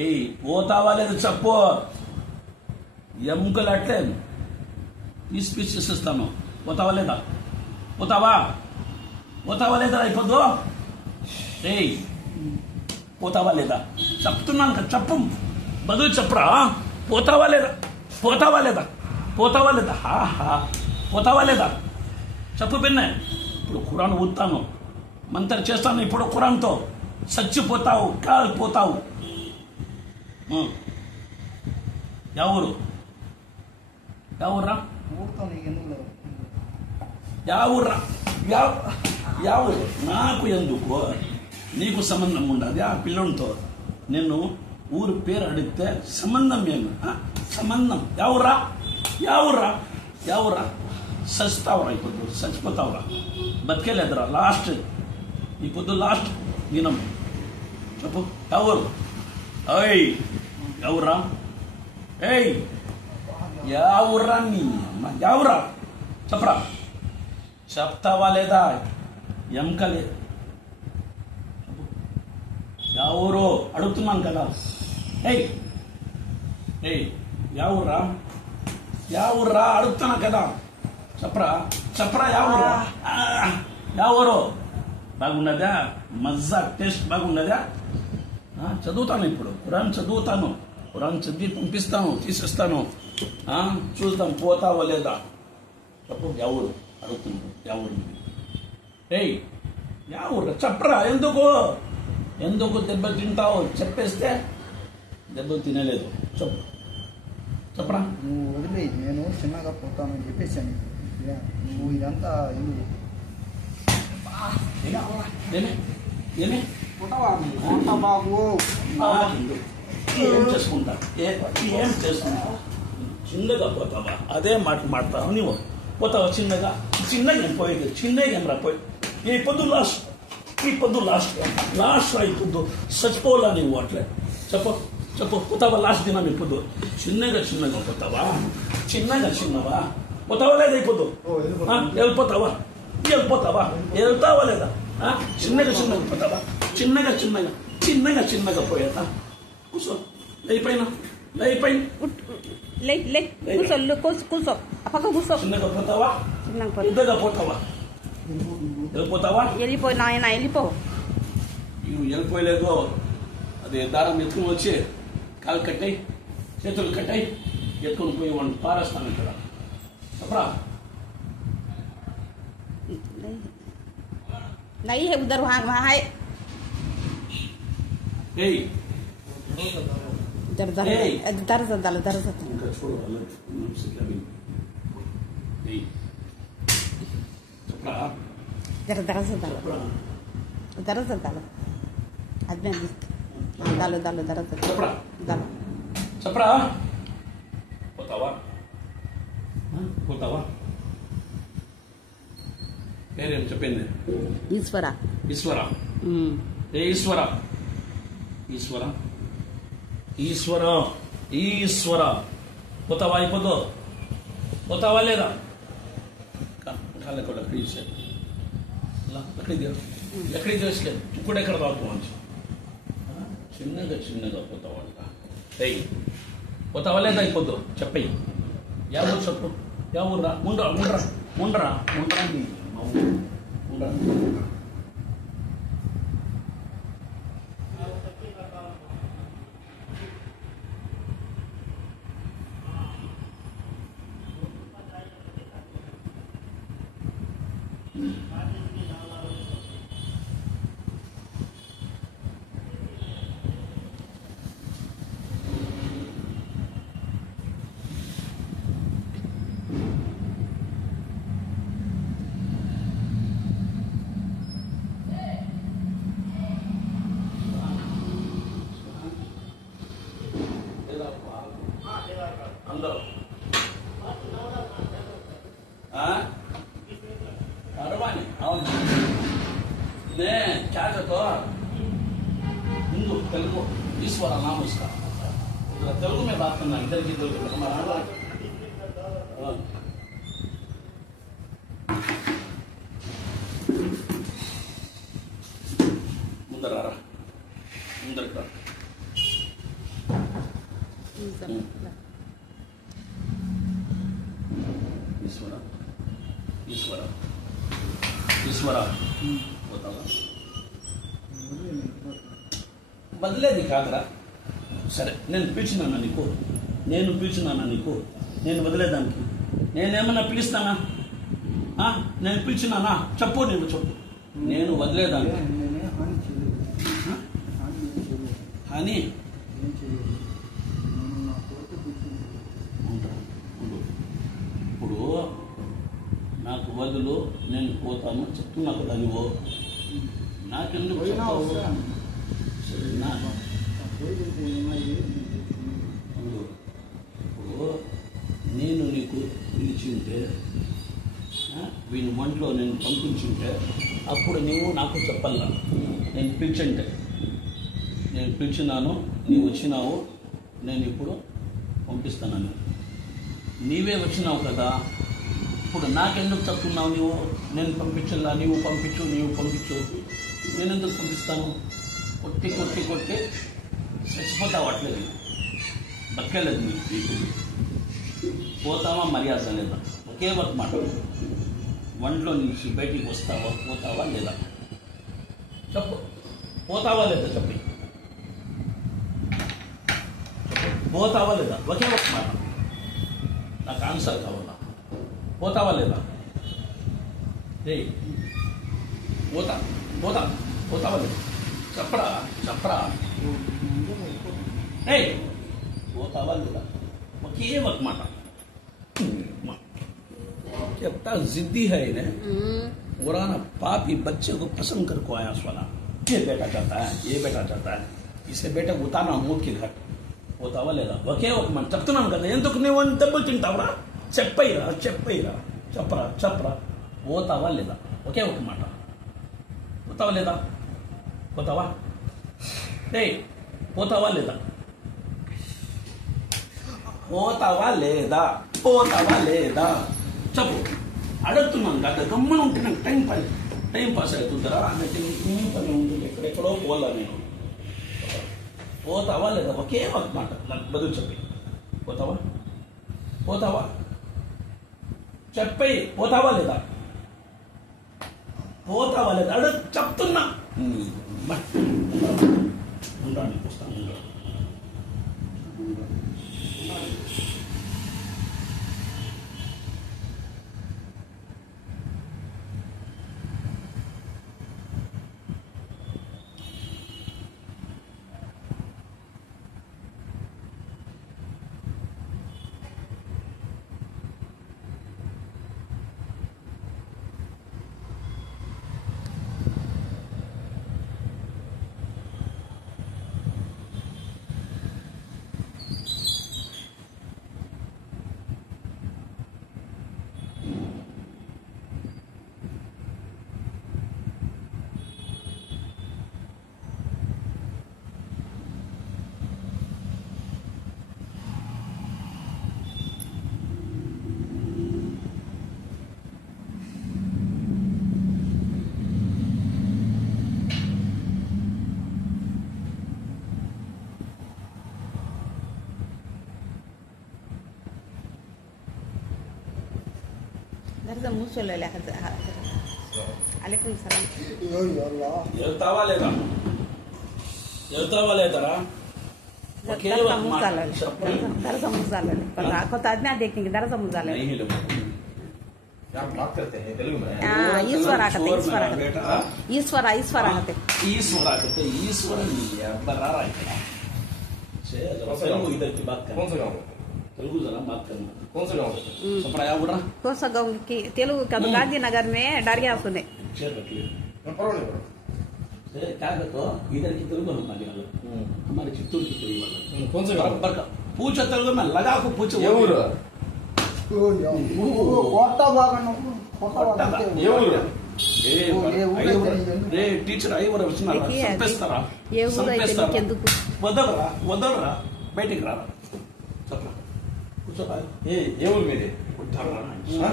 ఏయ్ పోతావా లేదు చెప్పు ఎముకలు అట్లే తీసిపిస్తాను పోతావా లేదా అయిపోద్దు ఏయ్ పోతావా లేదా చెప్తున్నాను కదా చెప్పు బదులు చెప్పరా పోతావా లేదా పోతావా లేదా చెప్పు పిన్న ఇప్పుడు ఖురాన్ ఊతాను మంత్రం చేస్తాను ఇప్పుడు ఖురాన్తో చచ్చిపోతావు కాలిపోతావు ఎవరురా ఎవరు నాకు ఎందుకు నీకు సంబంధం ఉండదు ఆ పిల్లోనితో నేను ఊరు పేరు అడిగితే సంబంధం ఏమి సంబంధం ఎవరురా చస్తావురా ఇప్పుడు చచ్చిపోతావురా బతికేలేదురా లాస్ట్ ఇప్పుడు లాస్ట్ దినం చెప్పు ఎవరురా నీ ఎవరా చెప్పరా చెప్తావా లేదా ఎంకలే ఎవరో అడుగుతున్నాను కదా ఎవరురా అడుగుతున్నా కదా చెప్పరా ఎవరో బాగున్నదా మజా టేస్ట్ బాగున్నదా చదువుతాను ఇప్పుడు ఖురాన్ చదివి పంపిస్తాను తీసిస్తాను చూద్దాం పోతావో లేదా చెప్పు ఎవరు అడుగుతున్నాడు ఎవరు చెప్పరా ఎందుకు దెబ్బ తింటావు చెప్పేస్తే దెబ్బ తినలేదు చెప్పరా నువ్వు వదిలే నేను చిన్నగా పోతానని చెప్పేసాను నువ్వు ఇదంతా ఏం చేసుకుంటా చిన్నగా పోతావా అదే మాట మాడతావు నువ్వు పోతావా చిన్నగా ఏం పోయేది చిన్నగా ఏం రాపోయి ఈ పొద్దు లాస్ట్ అయిపోద్దు చచ్చిపోవాలా నువ్వు అట్లే చెప్పు పోతావా లాస్ట్ దినం ఇప్పుడు చిన్నగా పోతావా చిన్నవా పోతావా లేదా అయిపోద్దు వెళ్ళిపోతావా వెళ్తావా లేదా చిన్నగా పోతావా చిన్నగా పోయేదా కూర్చో లేపైన కూర్చో పక్క కూర్చో చిన్నగా పోతావా పెద్దగా పోతావా వెళ్ళిపో నాయన వెళ్ళిపో వెళ్ళిపోయలేదు అది దారం ఎత్తుకుని వచ్చి కాలు కట్టాయి చేతులు కట్టాయి ఎత్తుకుని పోయి వాడిని పారేస్తాను ఇక్కడ చెప్పరా नहीं है उधर वहाँ है दर చెప్పరా పోతావా పేరేం చెప్పింది ఈశ్వర పోతావా అయిపోదు పోతావా లేదా ఎక్కడికి చేసలేదు ఇప్పుడు ఎక్కడ తాగుతామంచి చిన్నగా పోతావంట పోతావా లేదా అయిపోద్దు చెప్పయ్యి ఎవరు చెప్పు ఎవరురా ఉండరా అందరూ అరవాణి అవును నే చాచతో हिंदू तेलुगु ईश्वर नाम उसका तेलुगु में बात करना इधर की हमारा ఈశ్వర ఈశ్వర ఈశ్వర పోతావా? వదిలేది కాదురా. సరే నేను పిలిచినానా నీకు? నేను వదిలేదానికి నేనేమన్నా పిలుస్తానా? నేను పిలిచినానా? చెప్పు, నేను చెప్పు. నేను వదిలేదానికి అని ఇప్పుడు నాకు వదులు, నేను పోతాను చెప్తున్నా కదా నువ్వు. నాకెందుకు చెప్పావు? సరేనా? ఇప్పుడు నేను నీకు పిలిచింటే, వీని ఒంట్లో నేను పంపించుంటే అప్పుడు నీవు నాకు చెప్పాల. నేను పిలిచినాను, నీవు వచ్చినావు, నేను ఇప్పుడు పంపిస్తానని. నీవే వచ్చినావు కదా, ఇప్పుడు నాకెందుకు చెప్తున్నావు నీవు? నేను పంపించలా, నీవు పంపించు. నేను ఎందుకు పంపిస్తాను? కొట్టి చచ్చిపోతావు. అట్లేదు బతకలేదు నీకు. పోతావా మర్యాద లేదా? ఒకే ఒక మాట, ఒంట్లో నుంచి బయటికి పోతావా లేదా? చెప్పు. పోతావా లేదా? చెప్పి పోతావా లేదా? ఒకే ఒక మాట, నాకు ఆన్సర్ కావాలా. పోతావా లేదా? పోతావా లేదా? చెప్పరా. పోతావా లేదా? ఒకే ఒక మాట. कितना जिद्दी है इन्हें। पुराना पापी बच्चे को पसंद कर को आया सोना। ये बेटा चाहता है, इसे बेटा उतारना मूड के घर పోతావా లేదా? ఒకే ఒక మాట చెప్తున్నాను కదా, ఎందుకు నువ్వు దెబ్బలు తింటావురా? చెప్పరా. పోతావా లేదా? ఒకే ఒక మాట. పోతావా లేదా? పోతావా లేదా? చెప్పు. అడుగుతున్నాను కదా, గమ్మన ఉంటే నాకు టైం పాస్ అవుతుందరా అన్నట్టు పని ఉంది. ఎక్కడెక్కడో పోలా నేను. పోతావా లేదా? ఒకే ఒక మాట నాకు బదులు చెప్పి. పోతావా చెప్పి. పోతావా లేదా? అడుగు చెప్తున్నా. ఉండండి, వస్తాను. दर्जा मूसोले अलैकुम सलाम. వెళ్తావా లేదరా? दर्जा मुजाले को ताजना देखने दर्जा मुजाले बात करते हैं तेलुगु में. ईश्वर आकते ईश्वर बरारा तेलुगु इधर की बात कौन सा गाँव? तेलुगु जरा बात करना. कौन सा गाँव? सपराया बोल रहा. कौन सा गाँव की तेलुगु का? गांधीनगर में डरिया सुने. क्या देखो, इधर की तेलुगु हम मलयालम, हमारे चित्तूर की तेलुगु वाला. कौन सा गाँव? पूछो तेलुगु में लगा को पूछो. టీచర్ ఐవర్ వచ్చినారా? చంపేస్తారా? వదలరా బయటికి రారా? చెప్పరా, కూర్చోరా. ఏ ఊరు మీది?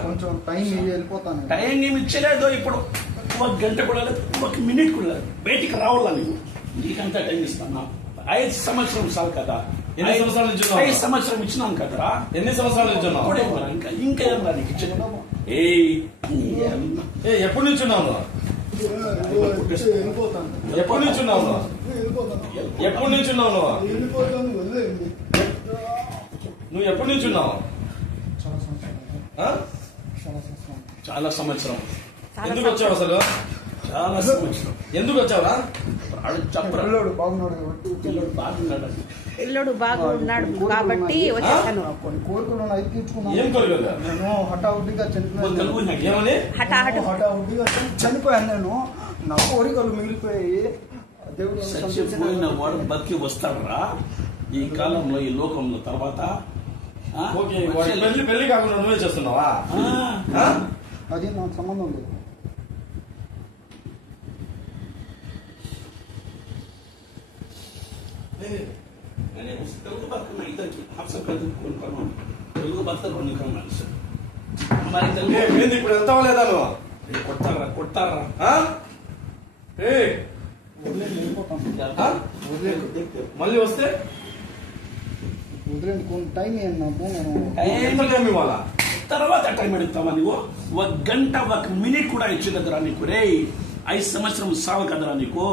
కొంచెం టైం వెళ్ళిపోతాను. టైం ఏమి ఇచ్చలేదు. ఇప్పుడు 1 గంట కూడా లేదు, 1 మినిట్ కూడా లేదు. బయటికి రావాలా? నీకంతా టైం ఇస్తాను. 5 సంవత్సరం చాలు కదా. ఎన్ని సంవత్సరాల నుంచి ఉన్నావు? 5 సంవత్సరం ఇచ్చినాం కదరా. ఎన్ని సంవత్సరాల నుంచి ఉన్నావు? ఇప్పుడే మరి ఇంకా ఏం రా నీకు ఇచ్చేది? ఎప్పటి నుంచి ఉన్నావు? ఎప్పటి నుంచి ఉన్నావు? ఎప్పటి నుంచి ఉన్నావు? నువ్వు ఎప్పటి నుంచి ఉన్నావు? చాలా సంవత్సరం. ఎందుకు వచ్చావు అసలు? చాలా సంవత్సరం. ఎందుకు వచ్చావురా? పిల్లడు బాగున్నాడు కాబట్టి వచ్చేసాను. కొన్ని కోరికలు ఐక్యించుకున్నాను. ఏం కోరికలు? నేను హఠావుడిగా చనిపోయాను. ఏమని? హఠావుడిగా చనిపోయాను. నేను నా కోరికలు మిగిలిపోయి దేవుడు చచ్చిపోయిన వాడు బతికి వస్తాడరా ఈ కాలంలో, ఈ లోకంలో. తర్వాత ఓకే, పెళ్లి కాకుండా నువ్వే చేస్తున్నావా? అది నాకు సంబంధం లేదు. తెలుగు బతుకున్న ఇద్దరికి తెలుగు బతుకు మరి ఏంది ఇప్పుడు వెళ్తావా లేదా నువ్వు? కొట్టారా మళ్ళీ వస్తే వదిలేండి, కొన్ని టైం ఇవ్వండి నాకు. ఎంత టైం ఇవ్వాలా? తర్వాత టైం అడుగుతావా నువ్వు? 1 గంట 1 మినిట్ కూడా ఇచ్చలేదురా నీకు. రే 5 సంవత్సరం సావు కదరా నీకు.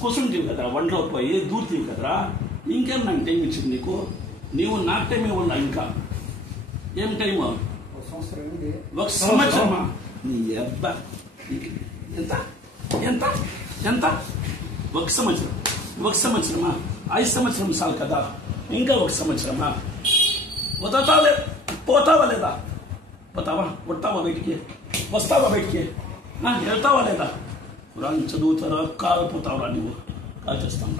కూర్చుంటేవి కదరా, వంటలో పోయి దూరుతీవి కదరా. ఇంకేం నాకు టైం ఇచ్చింది నీకు? నీవు నాకు టైం ఇవ్వాలా? ఇంకా ఏం టైము? 1 సంవత్సరమా? నీ అబ్బా ఎంత ఎంత ఎంత? 1 సంవత్సరం. 1 సంవత్సరమా? 5 సంవత్సరం చాలు కదా, ఇంకా 1 సంవత్సరమా? పోతావా లేదా? పోతావా? కొట్టావా బయటికి? వస్తావా బయటికి? వెళ్తావా లేదా? ఖురాన్ చదువుతారా? కాలిపోతావరా నువ్వు? కాల్ చేస్తాను.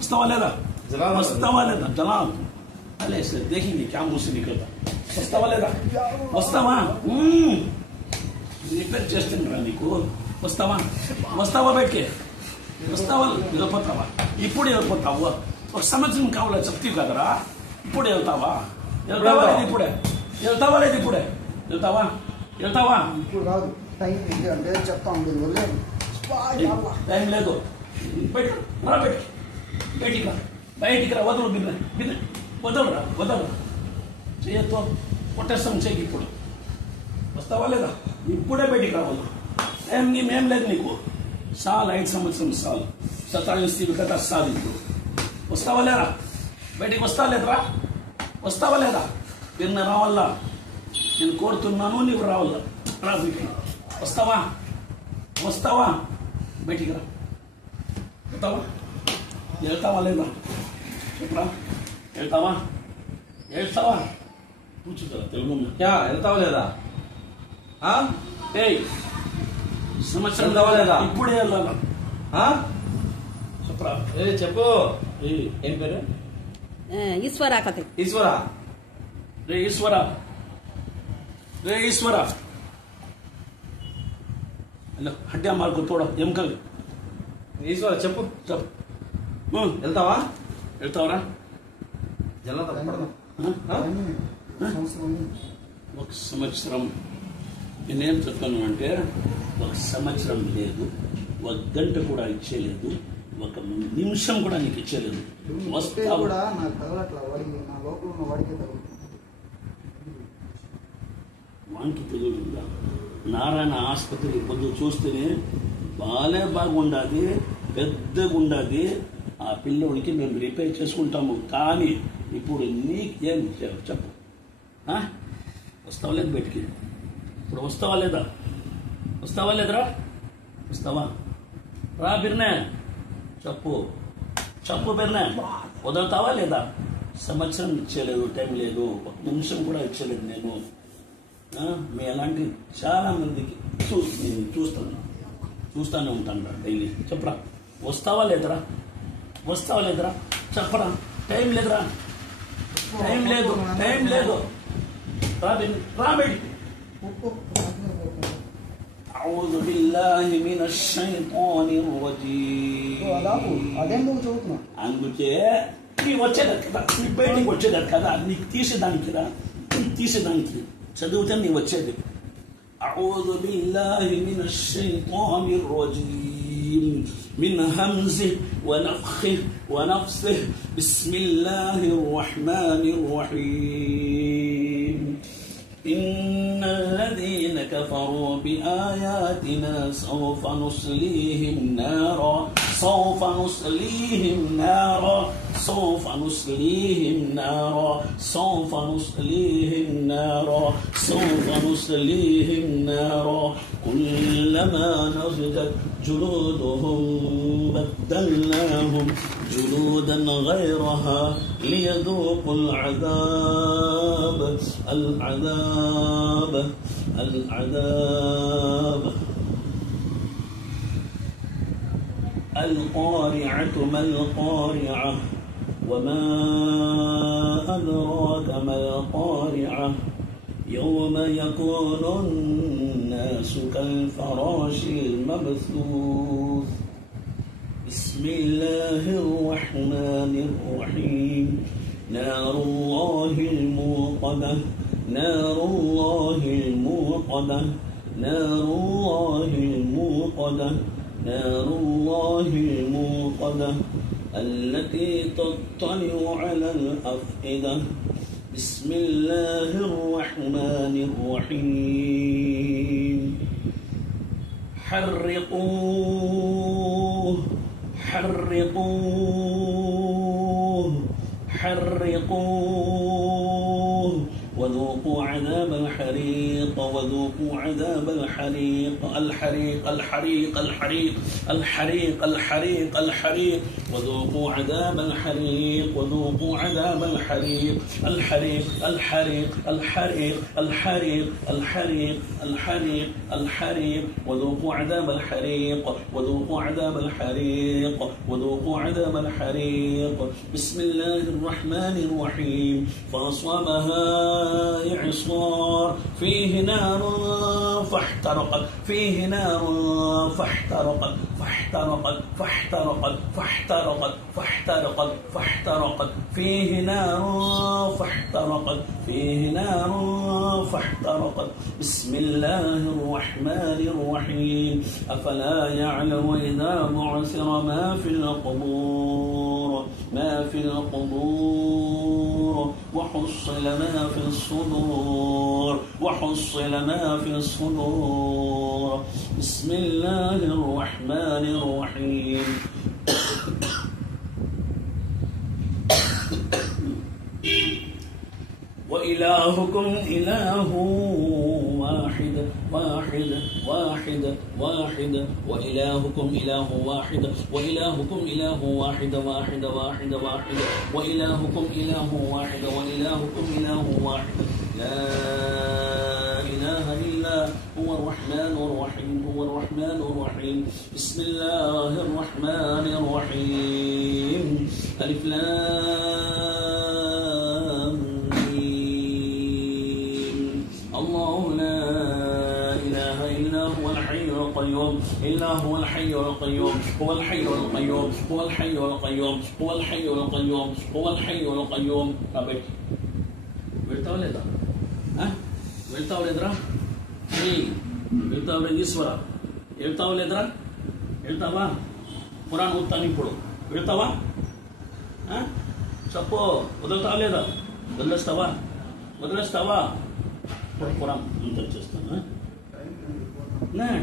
వస్తావా లేదా? వస్తావా లేదా? జనాబ్ అలే సార్ దేఖింది క్యా ముసి నికలతా. వస్తావా లేదా? వస్తావా? రిపేర్ చేస్తుండ్రా నీకు. వస్తావా? వస్తావా బయటికి? వస్తావా? వెళ్ళిపోతావా? ఇప్పుడు వెళ్ళిపోతావు. 1 సంవత్సరం కావాలా చెప్తావు కదరా. ఇప్పుడు వెళ్తావా? వెళ్తావా లేదు? ఇప్పుడే వెళ్తావా లేదు? ఇప్పుడే వెళ్తావా? వెళ్తావా? ఇప్పుడు కాదు, టైం ఇది అంటే చెప్తాను. వదిలేదు, టైం లేదు. బయటికి రా, బయటికి రా, బయటికి రా. వదలు బిన్న వదలరా, వదలరా. చేయతో కొట్టేస్తాం చెయ్యి. ఇప్పుడు వస్తావా లేదా? ఇప్పుడే బయటికి రావాలి. ఏం లేదు నీకు. సాల్ 5 సంవత్సరం సాల్ సతాయిస్తీవి కదా సాల్. ఇప్పుడు వస్తావా లేదా? బయటికి వస్తావా లేదురా? వస్తావా లేదా? నిన్న రావాలా? నేను కోరుతున్నాను, నీవు రావాలా? రా బయటికి. వస్తావా? వస్తావా? బయటికి రా. వెళ్తావా? వెళ్తావా లేదా? చెప్పరా. వెళ్తావా? వెళ్తావా? కూర్చుంటారా తెలుగు? వెళ్తావా లేదా? సంవత్సరం వెళ్తావా లేదా? ఇప్పుడే వెళ్ళాలా? చెప్పరా. చెప్పు. ఏం పేరు? ఈశ్వరా కథ. ఈశ్వరా. రే ఈశ్వరా, రే ఈశ్వరా. హలో హడ్డా మార్కు తోడ ఎముకలు. ఈశ్వర చెప్పు. చెప్పు. వెళ్తావా? వెళ్తావరా? సంవత్సరం 1 సంవత్సరం. నేనేం చెప్తాను అంటే 1 సంవత్సరం లేదు, 1 గంట కూడా ఇచ్చేయలేదు, 1 నిమిషం కూడా నీకు ఇచ్చేయలేదు. వస్తావు కూడా నాకు తగలట్లా. వాడికి నా లోపల ఉన్న వాడికే తగులుతుంది. వానికి తెలియదు. నారాయణ ఆసుపత్రికి పొద్దు చూస్తేనే బాగుండాది, పెద్దగా ఉండాది. ఆ పిల్లోడికి మేము రిపేర్ చేసుకుంటాము. కానీ ఇప్పుడు నీకేం చెప్పు. వస్తావా లేదు బయటికి? ఇప్పుడు వస్తావా లేదా? వస్తావా లేదురా? వస్తావా? రా బిర్నే. చెప్పు బిర్నే. వదులుతావా లేదా? సంవత్సరం ఇచ్చేయలేదు, టైం లేదు, 1 నిమిషం కూడా ఇచ్చేయలేదు నేను. మీ అలాంటి చాలా మందికి చూస్తూనే ఉంటాను రా డైలీ. చెప్పరా. వస్తావా లేదురా? వస్తావా లేదురా? చెప్పరా. టైం లేదురా, టైం లేదు. రా బయటికి. అఊజు బిల్లాహి మినష్ షైతానిర్ రజీమ్. అదెందుకు చదువుతున్నా? అందుకే నీ వచ్చేదాన్ని కదా, నీ బయటికి వచ్చేదాన్ని కదా, నీకు తీసేదానికి రా. తీసేదానికి చదివితే నీ వచ్చేది. అఊజు బిల్లాహి మినష్ షైతానిర్ రజీమ్. الرجيم من همزه ونفخه ونفثه بسم الله الرحمن الرحيم إن الذين كفروا بآياتنا سوف نصليهم نارا سوف نصليهم نارا سوف نصليهم نارا سوف نصليهم نارا سوف نصليهم نارا كلما نضجت جلودهم بدلناهم جلودا غيرها ليذوقوا العذاب العذاب العذاب القارعة ما القارعة وما أدراك ما القارعة يوم يكون الناس كالفراش المبثوث بسم الله الرحمن الرحيم نار الله الموقدة نار الله الموقدة نار الله الموقدة نار الله الموقدة التي تطلع على الأفئدة بسم الله الرحمن الرحيم حرقوه حرقوه حرقوه وذوقوا عذاب الحريق وذوقوا عذاب الحريق الحريق الحريق الحريق الحريق الحريق الحريق وذوقوا عذاب الحريق وذوقوا عذاب الحريق الحريق الحريق الحريق الحريق الحريق الحريق الحريق وذوقوا عذاب الحريق وذوقوا عذاب الحريق وذوقوا عذاب الحريق بسم الله الرحمن الرحيم فأصابها إعصار فيه نار فاحترقت فيه نار فاحترقت فاحترقت فاحترقت فاحترقت فاحترقت فاحترقت فيه نار فاحترقت فيه نار فاحترقت بسم الله الرحمن الرحيم أفلا يعلم إذا بعثر ما في القبور ما في القبور وحصل ما في الصدور وحصل ما في الصدور بسم الله الرحمن الرحيم وإلهكم إله واحد واحد واحد واحد وإلهكم إله واحد وإلهكم إله واحد واحد واحد واحد وإلهكم إله واحد وإلهكم إله واحد لا إله إلا هو الرحمن الرحيم هو الرحمن الرحيم بسم الله الرحمن الرحيم ألف لام الله لا إله إلا هو الحي القيوم إلا هو الحي القيوم هو الحي القيوم هو الحي القيوم هو الحي القيوم هو الحي القيوم కాబట్టి వెళ్తావా లేదా వెళ్తావా లేదురా వెళ్తావా లేదు ఈశ్వర వెళ్తావా లేదురా వెళ్తావా ఖురాన్ ఓదుతాను ఇప్పుడు వెళ్తావా చెప్పు వదులుతావా లేదా వదిలేస్తావా వదిలేస్తావా ఖురాన్ అంత చేస్తాను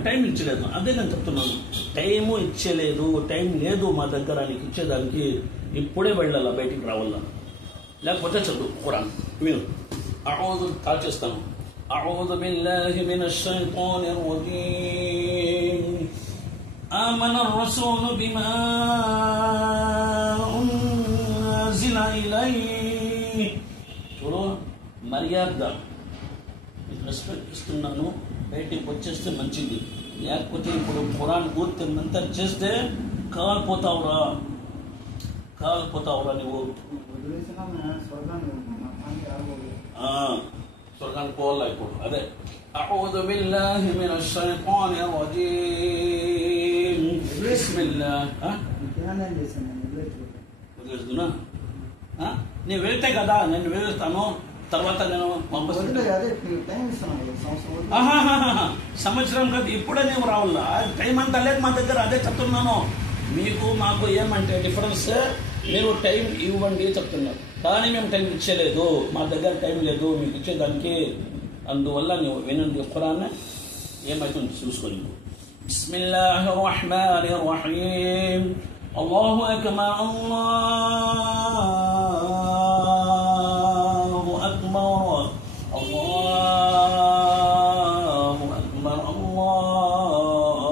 టైం ఇచ్చలేదు అదే నేను చెప్తున్నాను టైము ఇచ్చలేదు టైం లేదు మా దగ్గర నీకు ఇచ్చేదానికి ఇప్పుడే వెళ్ళాలా బయటికి రావాలా లేకపోతే చదువు ఖురాన్ విను కాల్ చేస్తాను أعوذ بالله من الشيطان الرجيم آمن الرسول بما أنزل إليه చూడు మర్యాద రెస్పెక్ట్ ఇస్తున్నాను బయటికి వచ్చేస్తే మంచిది లేకపోతే ఇప్పుడు ఖురాన్ పూర్తినంతా చేస్తే కాలిపోతావురా నువ్వు స్వర్గానికి పోవాలా ఇప్పుడు అదే أعوذ بالله من الشيطان الرجيم بسم الله వదిలేస్తున్నా నేను వెళ్తే కదా నేను వెళ్తాను తర్వాత నేను వాపస్ వదిలే అదే మీకు టైం ఇస్తున్నాను కదా, సంవత్సరం వదిలే. ఆహాహాహా. సంవత్సరం కాదు, ఇప్పుడే నేను రావాలా? టైం అంతా లేదు మా దగ్గర, అదే చెప్తున్నాను. మీకు మాకు ఏమంటే డిఫరెన్స్, మీరు టైం ఇవ్వండి చెప్తున్నారు, కానీ మేము టైం ఇచ్చలేదు. మా దగ్గర టైం లేదు మీకు ఇచ్చేదానికి. అందువల్ల నువ్వు వినండి ఖురాన్ ఏమైతుంది చూసుకోండి. బిస్మిల్లాహిర్ రహ్మానిర్ రహీం. అల్లాహు అక్బర్ అల్లాహు అక్బర్ అల్లాహు అక్బర్ అల్లాహు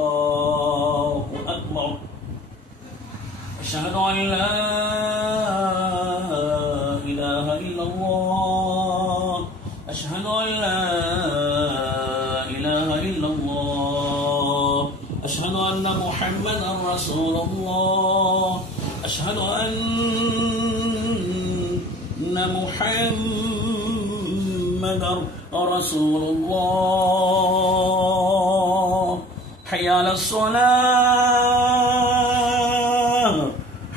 అక్బర్. అష్హదు అన్ లా ఇలాహా ఇల్లల్లాహ్ అష్హదు అన్ లా ఇలాహా ఇల్లల్లాహ్ అష్హదు అన్న ముహమ్మదన్ రసూలుల్లాహ్ అష్హదు అన్న ముహమ్మదన్ రసూలుల్లాహ్. హయ్య అలస్ సలాహ్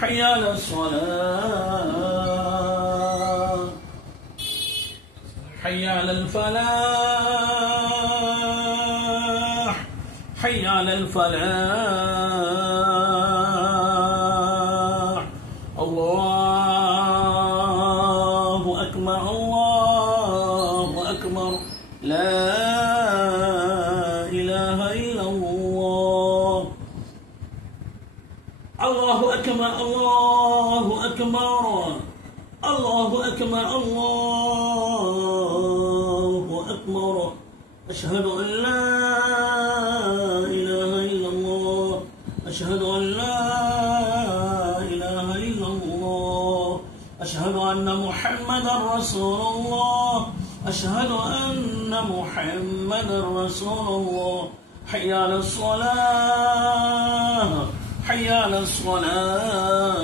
హయ్య అలస్ సలాహ్ حي على الفلاح حي على الفلاح. الله أكبر الله أكبر لا إله إلا الله. الله أكبر الله أكبر الله أكبر الله أكبر. أشهد أن لا إله إلا الله أشهد أن لا إله إلا الله أشهد أن محمدا رسول الله أشهد أن محمدا رسول الله. حي على الصلاة حي على الصلاة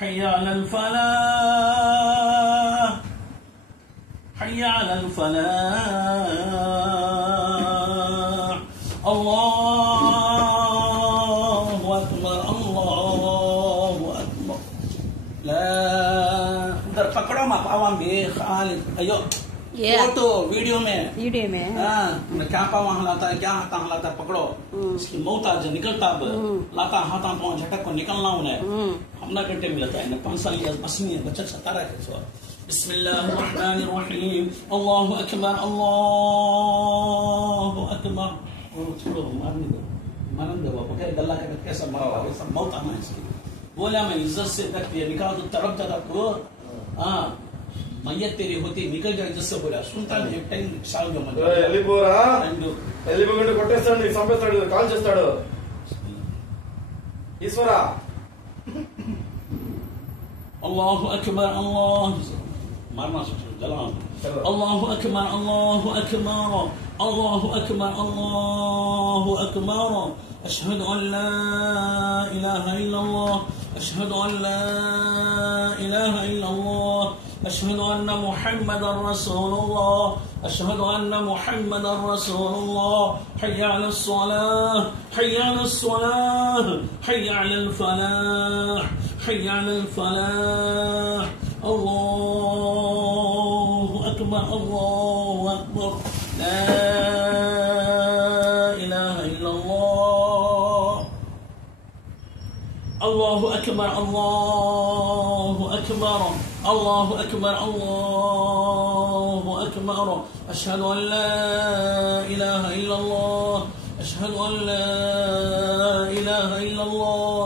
حي على الفلاح حي على الفلاح. الله أكبر الله أكبر لا. इधर पकड़ो मा पावा में खालिद अयो फोटो वीडियो में क्या पावा हलाता है क्या हाथा हलाता है पकड़ो. इसकी मौत आज निकलता अब लाता हाथा पाँव झटक को निकलना उन्हें हमना घंटे मिलता है 5 साल की मसीनी बच्चा 17 है. बिस्मिल्लाहिर रहमानिर रहीम. अल्लाहु अकबर अल्लाहु अकबर. छोड़ो मारने दो मरन दो बाबा क्या गल्ला के कैसा मरा सब मौत आना है इसकी. बोला मैं इज्जत से रखती है निकाल तो तरफ जाता तो हाँ मैयत तेरी होती निकल जाए इज्जत से. बोला सुनता नहीं टाइम साल जो मजा వెళ్ళిపోరా వెళ్ళిపోకుండా కొట్టేస్తాడు నీకు చంపేస్తాడు కాల్ చేస్తాడు ఈశ్వరా. الله أكبر الله مرنا جلال. الله أكبر الله أكبر الله أكبر الله أكبر. أشهد أن لا إله إلا الله أشهد أن لا إله إلا الله أشهد أن محمدا رسول الله أشهد أن محمدا رسول الله. حي على الصلاة حي على الصلاة حي على الفلاح حي على الفلاح. الله أكبر الله أكبر لا إله إلا الله. الله أكبر الله أكبر الله أكبر الله أكبر. أشهد أن لا إله إلا الله أشهد أن لا إله إلا الله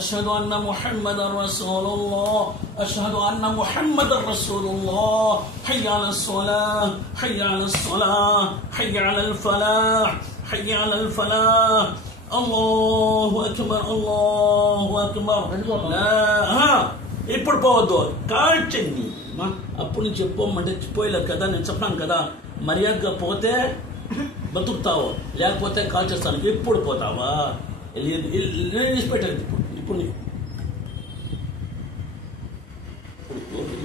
أشهد أن محمدا رسول الله أشهد أن محمدا رسول الله. حي على الصلاة حي على الصلاة حي على الفلاح حي على الفلاح. الله أكبر الله أكبر لا ها. ఇప్పుడు పోవద్దు కాల్చండి అప్పుడు నుంచి చెప్పమంటే పోయలేదు కదా. నేను చెప్పాను కదా మర్యాదగా పోతే బతుకుతావు లేకపోతే కాల్ చేస్తాను. ఇప్పుడు పోతావా పెట్టండి ఇప్పుడు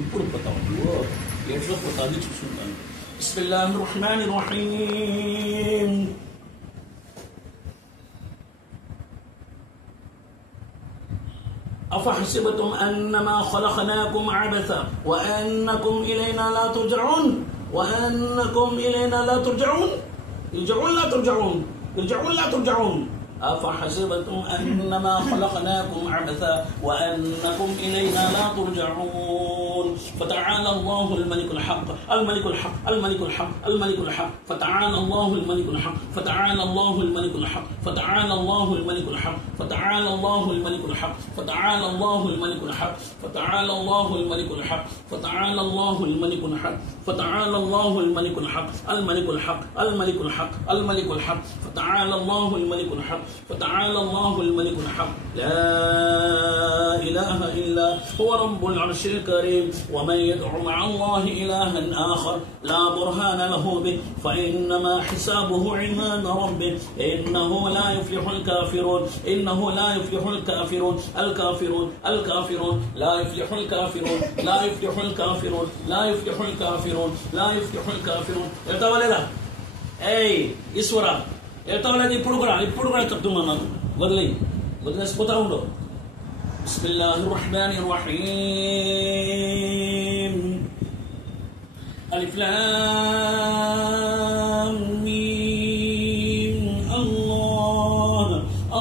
ఇప్పుడు పోతావు నువ్వు ఎట్లా పోతావు అది చూసుకుంటాను. బిస్మిల్లాహిర్ రహ్మానిర్ రహీం. أفحسبتم أنما خلقناكم عبثا وأنكم إلينا لا ترجعون وأنكم إلينا لا ترجعون ارجعون لا ترجعون ارجعون لا ترجعون أفحسبتم أنما خلقناكم عبثا وأنكم إلينا لا ترجعون فتعالى الله الملك الحق الملك الحق الملك الحق الملك الحق فتعالى الله الملك الحق فتعالى الله الملك الحق فتعالى الله الملك الحق فتعالى الله الملك الحق فتعالى الله الملك الحق فتعالى الله الملك الحق فتعالى الله الملك الحق فتعالى الله الملك الحق الملك الحق الملك الحق الملك الحق فتعالى الله الملك الحق فتعالى الله الملك الحق لا إله إلا هو رب العرش الكريم ومن يدع مع الله إلها آخر لا برهان له به فإنما حسابه عند ربه إنه لا يفلح الكافرون إنه لا يفلح الكافرون الكافرون الكافرون لا يفلح الكافرون لا يفلح الكافرون لا يفلح الكافرون لا يفلح الكافرون يتولى أي إسورة يتولى البروغرام تبدو వదిలేసిపోతా ఉండు بسم الله الرحمن الرحيم ألف لام ميم الله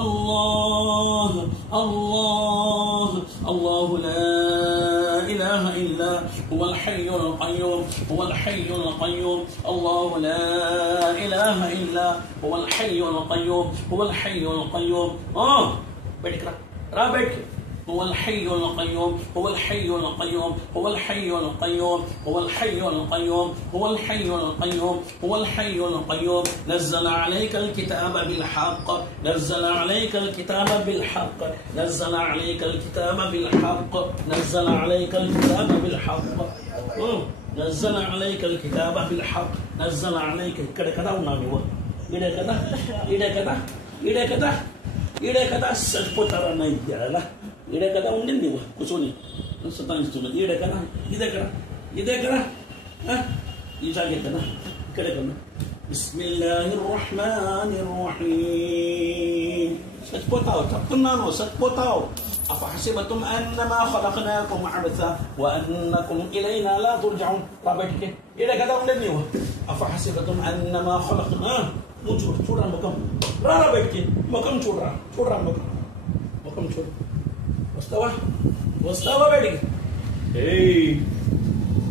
الله الله الله لا إله إلا هو الحي القيوم هو الحي القيوم الله لا إله إلا هو الحي القيوم هو الحي القيوم بيتك رابك هو الحي القيوم هو الحي القيوم هو الحي القيوم هو الحي القيوم هو الحي القيوم هو الحي القيوم نزل عليك الكتاب بالحق نزل عليك الكتاب بالحق نزل عليك الكتاب بالحق نزل عليك الكتاب بالحق نزل عليك الكتاب بالحق نزل عليك كذا كذا ونامي إذا كذا إذا كذا إذا كذا إذا كذا سجبتر نيجرلا إذا كذا ونني وكسوني نستطيع نستطيع إذا كذا إذا كذا إذا كذا إذا كذا كذا كذا بسم الله الرحمن الرحيم سجبتاو تقنانو سجبتاو أفحسبتم أنما خلقناكم عبثا وأنكم إلينا لا ترجعون رابطك إذا كذا ونني أفحسبتم أنما خلقناه muncul curang makam rara baiknya makam curang makam curang واستوى بعدك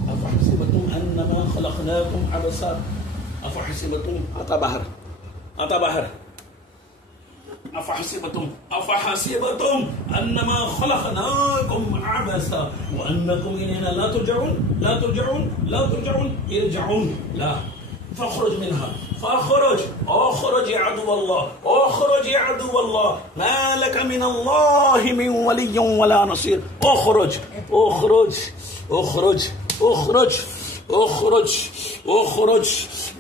أفحسبتم أنما خلقناكم عبثا أفحسبتم أتا بحر أفحسبتم أنما خلقناكم عبثا وأنكم إلينا لا ترجعون ارجعون لا فاخرج منها اخرج يا عدو الله اخرج يا عدو الله ما لك من الله من ولي ولا نصير اخرج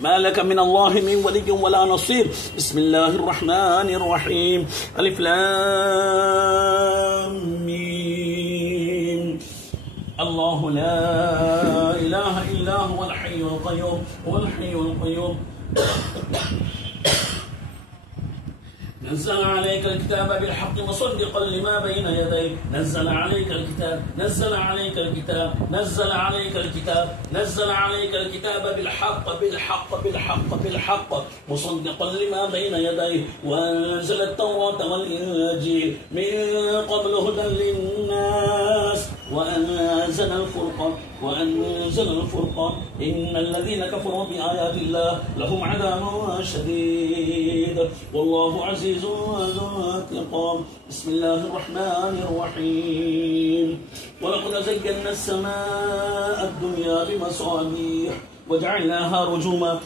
ما لك من الله من ولي ولا نصير بسم الله الرحمن الرحيم ألف لام ميم الله لا إله إلا هو الحي القيوم هو الحي القيوم نزل عليك الكتاب بالحق مصدقا لما بين يديه نزل عليك الكتاب نزل عليك الكتاب نزل عليك الكتاب نزل عليك الكتاب بالحق مصدقا لما بين يديه وأنزل التوراة والإنجيل من قبل هدى للناس وأنزل الفرقان إن الذين كفروا بآيات الله لهم عذاب شديد والله عزيز ذو انتقام بسم الله الرحمن الرحيم ولقد زينا السماء الدنيا بمصابيح وجعلناها رجوما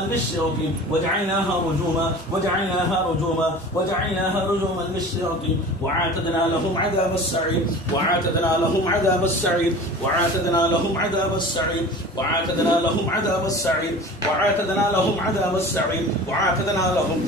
للشياطين وجعلناها رجوما للشياطين وعاتدنا لهم عذاب السعير وعاتدنا لهم عذاب السعير وعاتدنا لهم عذاب السعير وعاتدنا لهم عذاب السعير وعاتدنا لهم عذاب السعير وعاتدنا لهم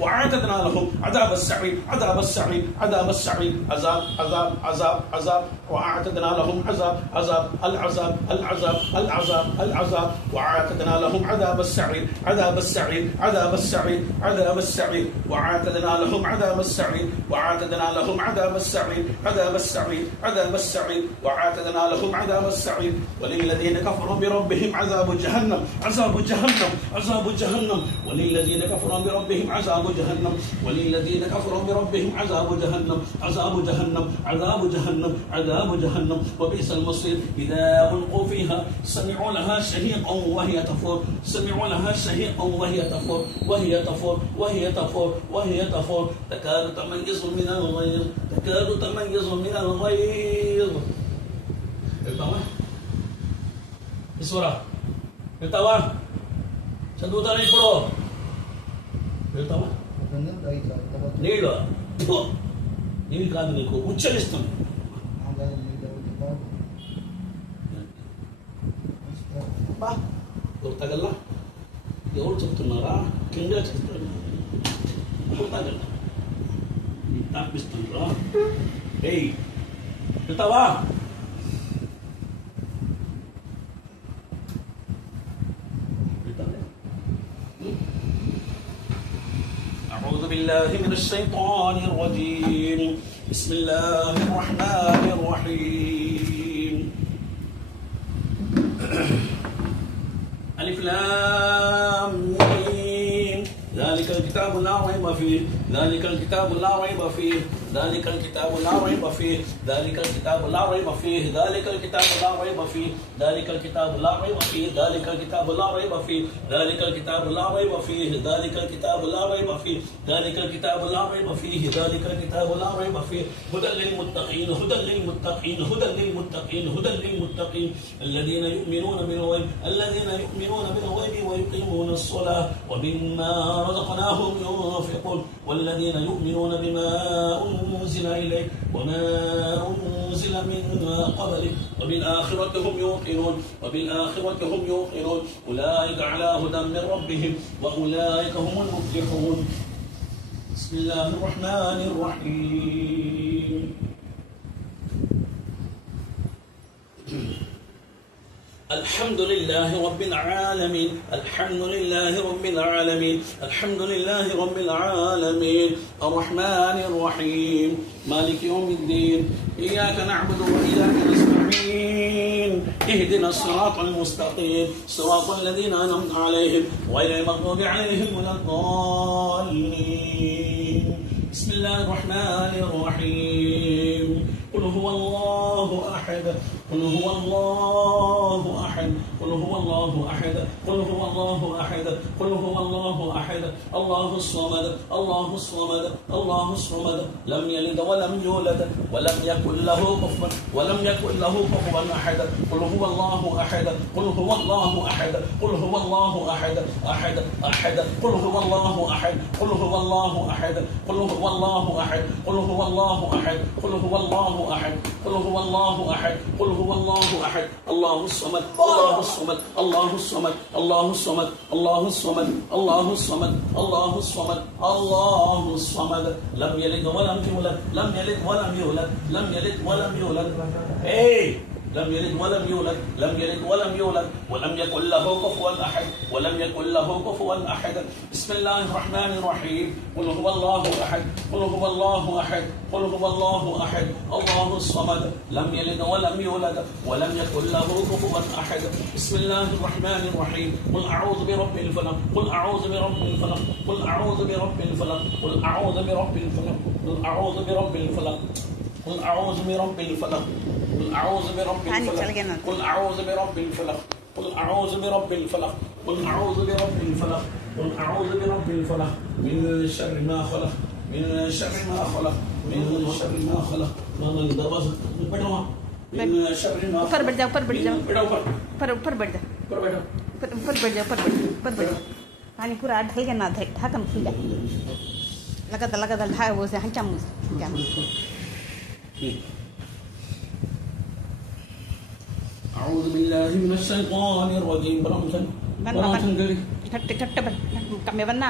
وأعتدنا لهم عذاب السعير عذاب السعير عذاب السعير عذاب عذاب عذاب عذاب وأعتدنا لهم عذاب العذاب العذاب العذاب العذاب وأعتدنا لهم عذاب السعير عذاب السعير عذاب السعير عذاب السعير وأعتدنا لهم عذاب السعير وأعتدنا لهم عذاب السعير عذاب السعير عذاب السعير وأعتدنا لهم عذاب السعير وللذين كفروا بربهم عذاب جهنم عذاب جهنم عذاب جهنم وللذين كفروا بربهم عذاب جهنم وللذين كفروا بربهم عذاب جهنم عذاب جهنم عذاب جهنم عذاب جهنم وبئس المصير إذا ألقوا فيها سمعوا لها شهيقا وهي تفور سمعوا لها شهيقا وهي تفور وهي تفور وهي تفور وهي تفور تكاد تميز من الغيظ تكاد تميز من الغيظ. Ketawa? Iswara? Ketawa? Sadutan ni bro. Ketawa? నీళ్ళు నీళ్ళు కాదు నీకు ఉచ్చరిస్తుంది. గుర్తగల్లా ఎవరు చెప్తున్నారా? కింద చెప్తారు గుర్తగల్లా తాపిస్తుండ్రా. ఏయ్ వెళ్తావా? أعوذ بالله من الشيطان الرجيم بسم الله الرحمن الرحيم ألف لام ميم ذلك الكتاب لا ريب فيه ذلك الكتاب لا ريب فيه ذلك الكتاب لا ريب فيه ذلك الكتاب لا ريب فيه ذلك الكتاب لا ريب فيه ذلك الكتاب لا ريب فيه ذلك الكتاب لا ريب فيه ذلك الكتاب لا ريب فيه ذلك الكتاب لا ريب فيه ذلك الكتاب لا ريب فيه ذلك الكتاب لا ريب فيه هدى للمتقين هدى للمتقين هدى للمتقين هدى للمتقين الذين يؤمنون بالغيب الذين يؤمنون بالغيب ويقيمون الصلاة ومما رزقناهم ينفقون والذين يؤمنون بما أنزل إليك وما أنزل من قبلك وبالآخرة هم يوقنون وبالآخرة هم يوقنون أولئك على هدى من ربهم وأولئك هم المفلحون. بسم الله الرحمن الرحيم. الحمد لله رب العالمين الحمد لله رب العالمين الحمد لله رب العالمين الرحمن الرحيم مالك يوم الدين إياك نعبد وإياك نستعين اهدنا الصراط المستقيم صراط الذين أنعمت عليهم غير المغضوب عليهم ولا الضالين. بسم الله الرحمن الرحيم قل هو الله أحد قل هو الله أحد قل هو الله أحد قل هو الله أحد قل هو الله أحد الله الصمد الله الصمد الله الصمد لم يلد ولم يولد ولم يكن له كفوا ولم يكن له كفوا أحد قل هو الله أحد قل هو الله أحد قل هو الله أحد أحد أحد قل هو الله أحد قل هو الله أحد قل هو الله أحد قل هو الله أحد قل هو الله أحد قل هو الله أحد قل هو الله أحد الله الصمد الله الصمد الله الصمد الله الصمد الله الصمد الله الصمد الله الصمد الله الصمد لم يلد ولم يولد لم يلد ولم يولد لم يلد ولم يولد لم يلد ولم يولد لم يلد ولم يولد ولم يكن له كفوا أحد ولم يكن له كفوا أحد. بسم الله الرحمن الرحيم قل هو الله أحد قل هو الله أحد قل هو الله أحد الله الصمد لم يلد ولم يولد ولم يكن له كفوا أحد. بسم الله الرحمن الرحيم قل أعوذ برب الفلق قل أعوذ برب الفلق قل أعوذ برب الفلق قل أعوذ برب الفلق قل أعوذ برب الفلق قل أعوذ برب الفلق قل أعوذ برب الفلق قل أعوذ برب الفلق قل أعوذ برب الفلق قل أعوذ برب الفلق قل أعوذ برب الفلق من شر ما خلق من شر ما خلق من شر ما خلق من دبس من شر ما ऊपर बढ़ जाओ ऊपर बढ़ जाओ ऊपर बढ़ जाओ ऊपर बढ़ जाओ ऊपर बढ़ जाओ पानी पूरा ढल के ना ढाकन खुल जाए लगातार ढाक वो से हम चम्मच أعوذ بالله من الشيطان الرجيم برمسن घट्ट घट्ट कमे बनना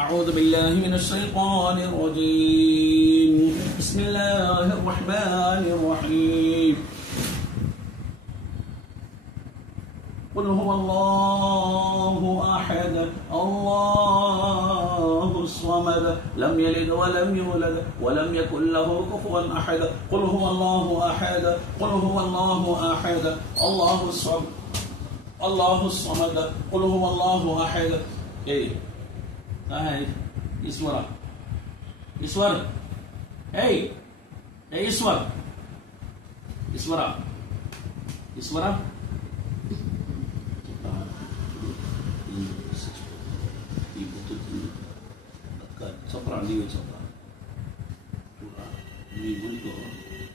أعوذ بالله من الشيطان الرجيم بسم الله الرحمن الرحيم قل هو الله أحد الله الصمد لم يلد ولم يولد ولم يكن له كفوا أحد قل هو الله أحد قل هو الله أحد الله الصمد الله الصمد قل هو الله أحد. ईश्वर ईश्वर ईश्वर ईश्वर ईश्वर చప్పరా నీవే చప్పరా చూడరా నీ ముందులో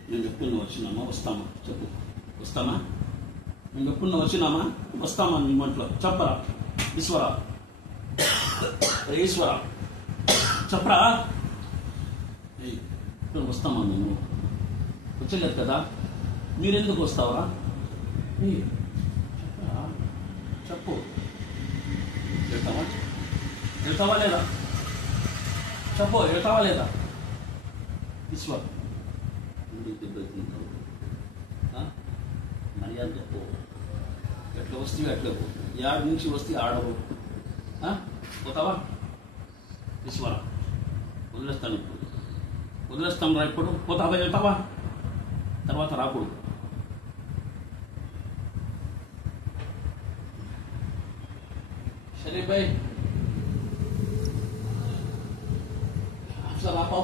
మేము ఎప్పుడు వచ్చినామా వస్తామా చెప్పు వస్తామా మేము ఎప్పుడు వచ్చినామా వస్తామా నీ మంట్లో చెప్పరా ఈశ్వర ఈశ్వర చెప్పరా ఇప్పుడు వస్తామా నేను వచ్చలేదు కదా మీరెందుకు వస్తావరా చెప్పరా చెప్పు వెళ్తావా లేదా చెప్పు వెళ్తావా లేదా ఈశ్వర్ మర్యాద చెప్పు ఎట్లా వస్తే అట్లా యాడ్ నుంచి వస్తే ఆడవు పోతావా ఈశ్వర వదిలేస్తాను ఇప్పుడు వదిలేస్తాం రా ఇప్పుడు పోతావా వెళ్తావా తర్వాత రాకూడదు शरीफ भाई आप आओ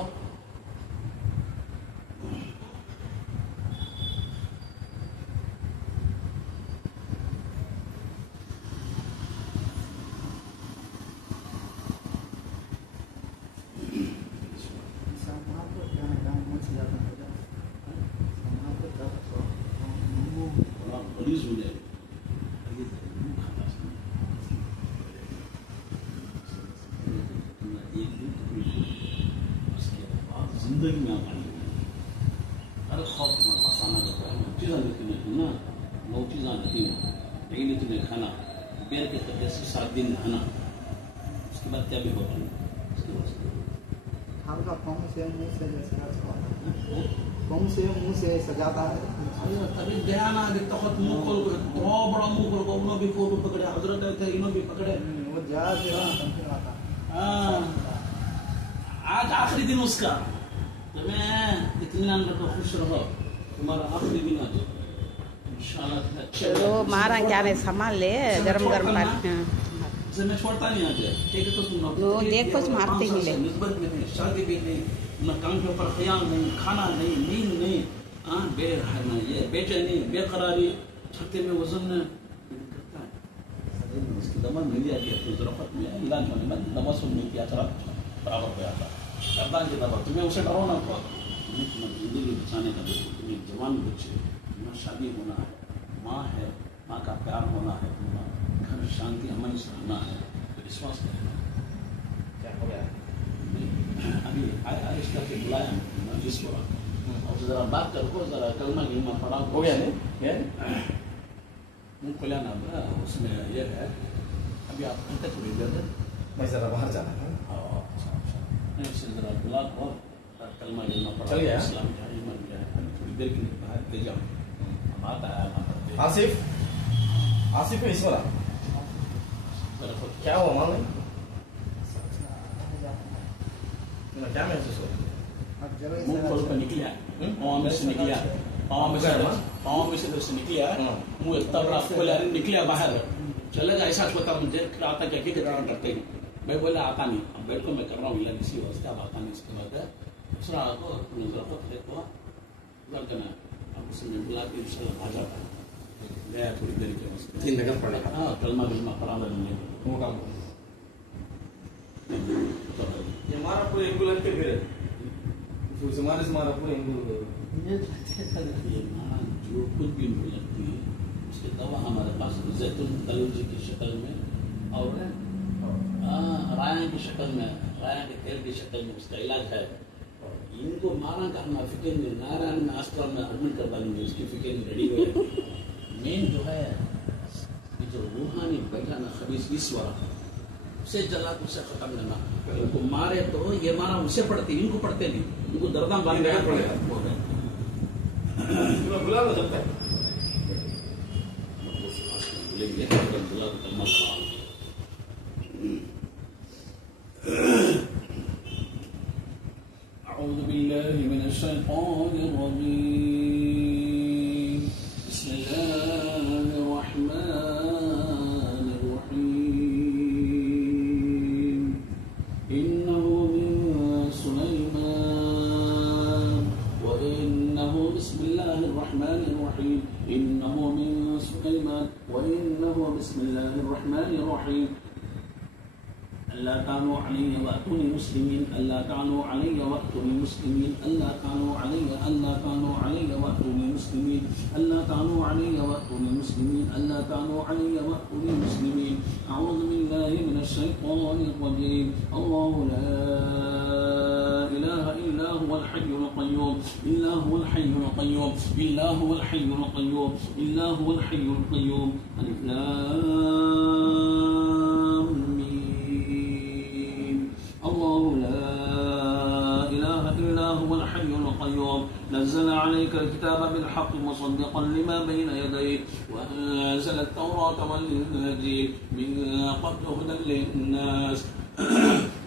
जिंदगी में आनी हर खौफ में फसाना करता है चीज़ा लेती ना नौ चीज़ा लेती नहीं लेती नहीं खाना बेर के तक से 7 दिन नहाना उसके बाद क्या भी होता है उसके बाद हल्का फॉर्म से मुंह से जैसे फॉर्म से मुंह से सजाता है तभी ध्यान आ गया तखत मुंह खोल बहुत बड़ा मुंह खोल को उन्होंने भी फोटो पकड़े हजरत थे इन्होंने भी पकड़े वो जहाज आता आज आखिरी दिन उसका तुम्हें इत्मीनान रखो खुश रहो तुम्हारा आखिरी दिन आज इंशाल्लाह चलो मारा क्या नहीं संभाल ले गरम गरम पानी से मैं छोड़ता नहीं आज ठीक है तो तुम नो देखो मारते ही ले निस्बत में नहीं शादी भी नहीं न काम के ऊपर ख्याल नहीं खाना नहीं नींद नहीं बेरहना ये बेचैनी बेकरारी छत्ते में वजन करता है उसकी दमा मिल जाती है तो जरूरत में इलाज होने में दमा सुनने की यात्रा बराबर हो जाता है करदान की दवा तुम्हें उसे डरो ना तो तुम्हें तुम्हारी जिंदगी बचाने का तुम्हें जवान बच्चे तुम्हें शादी होना है माँ है माँ का प्यार होना है तुम्हारा घर शांति अमन से रहना है तो विश्वास करना क्या हो गया अभी आरिश्ता के बुलाया ईश्वर और जरा बात करो जरा कलमा गिलमा पढ़ा हो गया नहीं मुँह खुला ना उसमें ये है अभी आप अंत थोड़ी देर मैं जरा बाहर जाना है जरा बुला और कलमा गिलमा पढ़ा चल गया इस्लाम मर गया थोड़ी देर के लिए बाहर ले जाओ आता है आसिफ आसिफ है ईश्वरा क्या हुआ मान नहीं क्या महसूस हो मुंह खोल कर निकला पाँव में से निकला पाँव में से निकला मुंह इतना बड़ा खोला निकला बाहर चलेगा ऐसा सोचा मुझे फिर आता क्या करते हैं मैं बोला आता नहीं अब बेड को मैं कर रहा हूँ इलाज इसी वास्ते अब आता नहीं इसके बाद दूसरा को नजर को देखो इधर करना अब उसमें बुला के इंशाल्लाह आ जाता है गया थोड़ी देर के वास्ते 3 नगर पड़ेगा हाँ कलमा बिलमा पढ़ा देंगे वो काम ये हमारा पूरे एंगुलर पे फिर हमारे से हमारा पूरे एंगुलर ये माना जो कुछ भी लगती है उसकी दवा हमारे पास जैतून कलौजी की शक्ल में और रायन की शक्ल में रायन के तेल की शक्ल में उसका इलाज है इनको मारा करना फिक्र में नारायण में अस्पताल में एडमिट करवा देंगे उसकी फिक्र में रेडी हुए मेन जो है जो रूहानी बैठा ना खबीस ईश्वर उसे जला तो उसे खत्म करना, उनको मारे तो ये मारा उसे पड़ती, इनको पड़ते नहीं, उनको दर्दा बांध गया पड़ेगा बुला लो सकता है أعوذ بالله من الشيطان الرجيم بسم الله الرحمن الرحيم إنه من سليمان وإنه بسم الله الرحمن الرحيم إنه من سليمان وإنه بسم الله الرحمن الرحيم ألا تعلوا علي وأتوني مسلمين ألا تعلوا علي وأتوني مسلمين ألا تعلوا علي ألا تعلوا علي وأتوني مسلمين ألا تعلوا علي وأتوني مسلمين ألا تعلوا علي وأتوني مسلمين أعوذ بالله من الشيطان الرجيم الله لا إله إلا هو الحي القيوم إلا هو الحي القيوم إلا هو الحي القيوم إلا هو الحي القيوم ألف لام ميم الله لا إله إلا هو الحي القيوم نزل عليك الكتاب بالحق مصدقا لما بين يديه وأنزل التوراة والإنجيل من قبل هدى للناس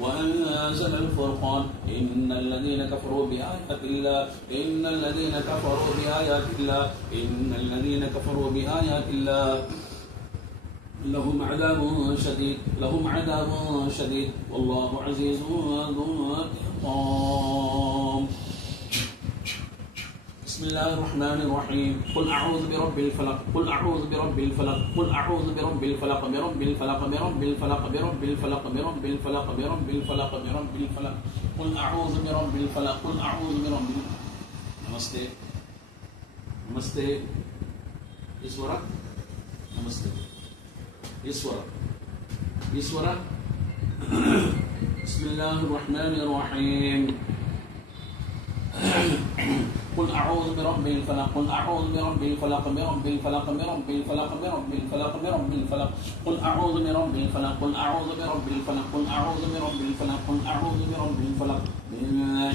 وأنزل الفرقان إن الذين كفروا بآيات الله إن الذين كفروا بآيات الله إن الذين كفروا بآيات الله لهم عذاب شديد لهم عذاب شديد والله عزيز ذو انتقام. بسم الله الرحمن الرحيم قل أعوذ برب الفلق قل أعوذ برب الفلق قل أعوذ برب الفلق برب الفلق برب الفلق برب الفلق برب الفلق برب الفلق برب الفلق قل أعوذ برب الفلق قل أعوذ برب. नमस्ते नमस्ते ईश्वर नमस्ते ईश्वर ईश्वर بسم الله الرحمن الرحيم قل أعوذ برب الفلق قل أعوذ برب الفلق برب الفلق برب الفلق برب الفلق برب الفلق قل أعوذ برب الفلق قل أعوذ برب الفلق قل أعوذ برب الفلق قل أعوذ برب الفلق من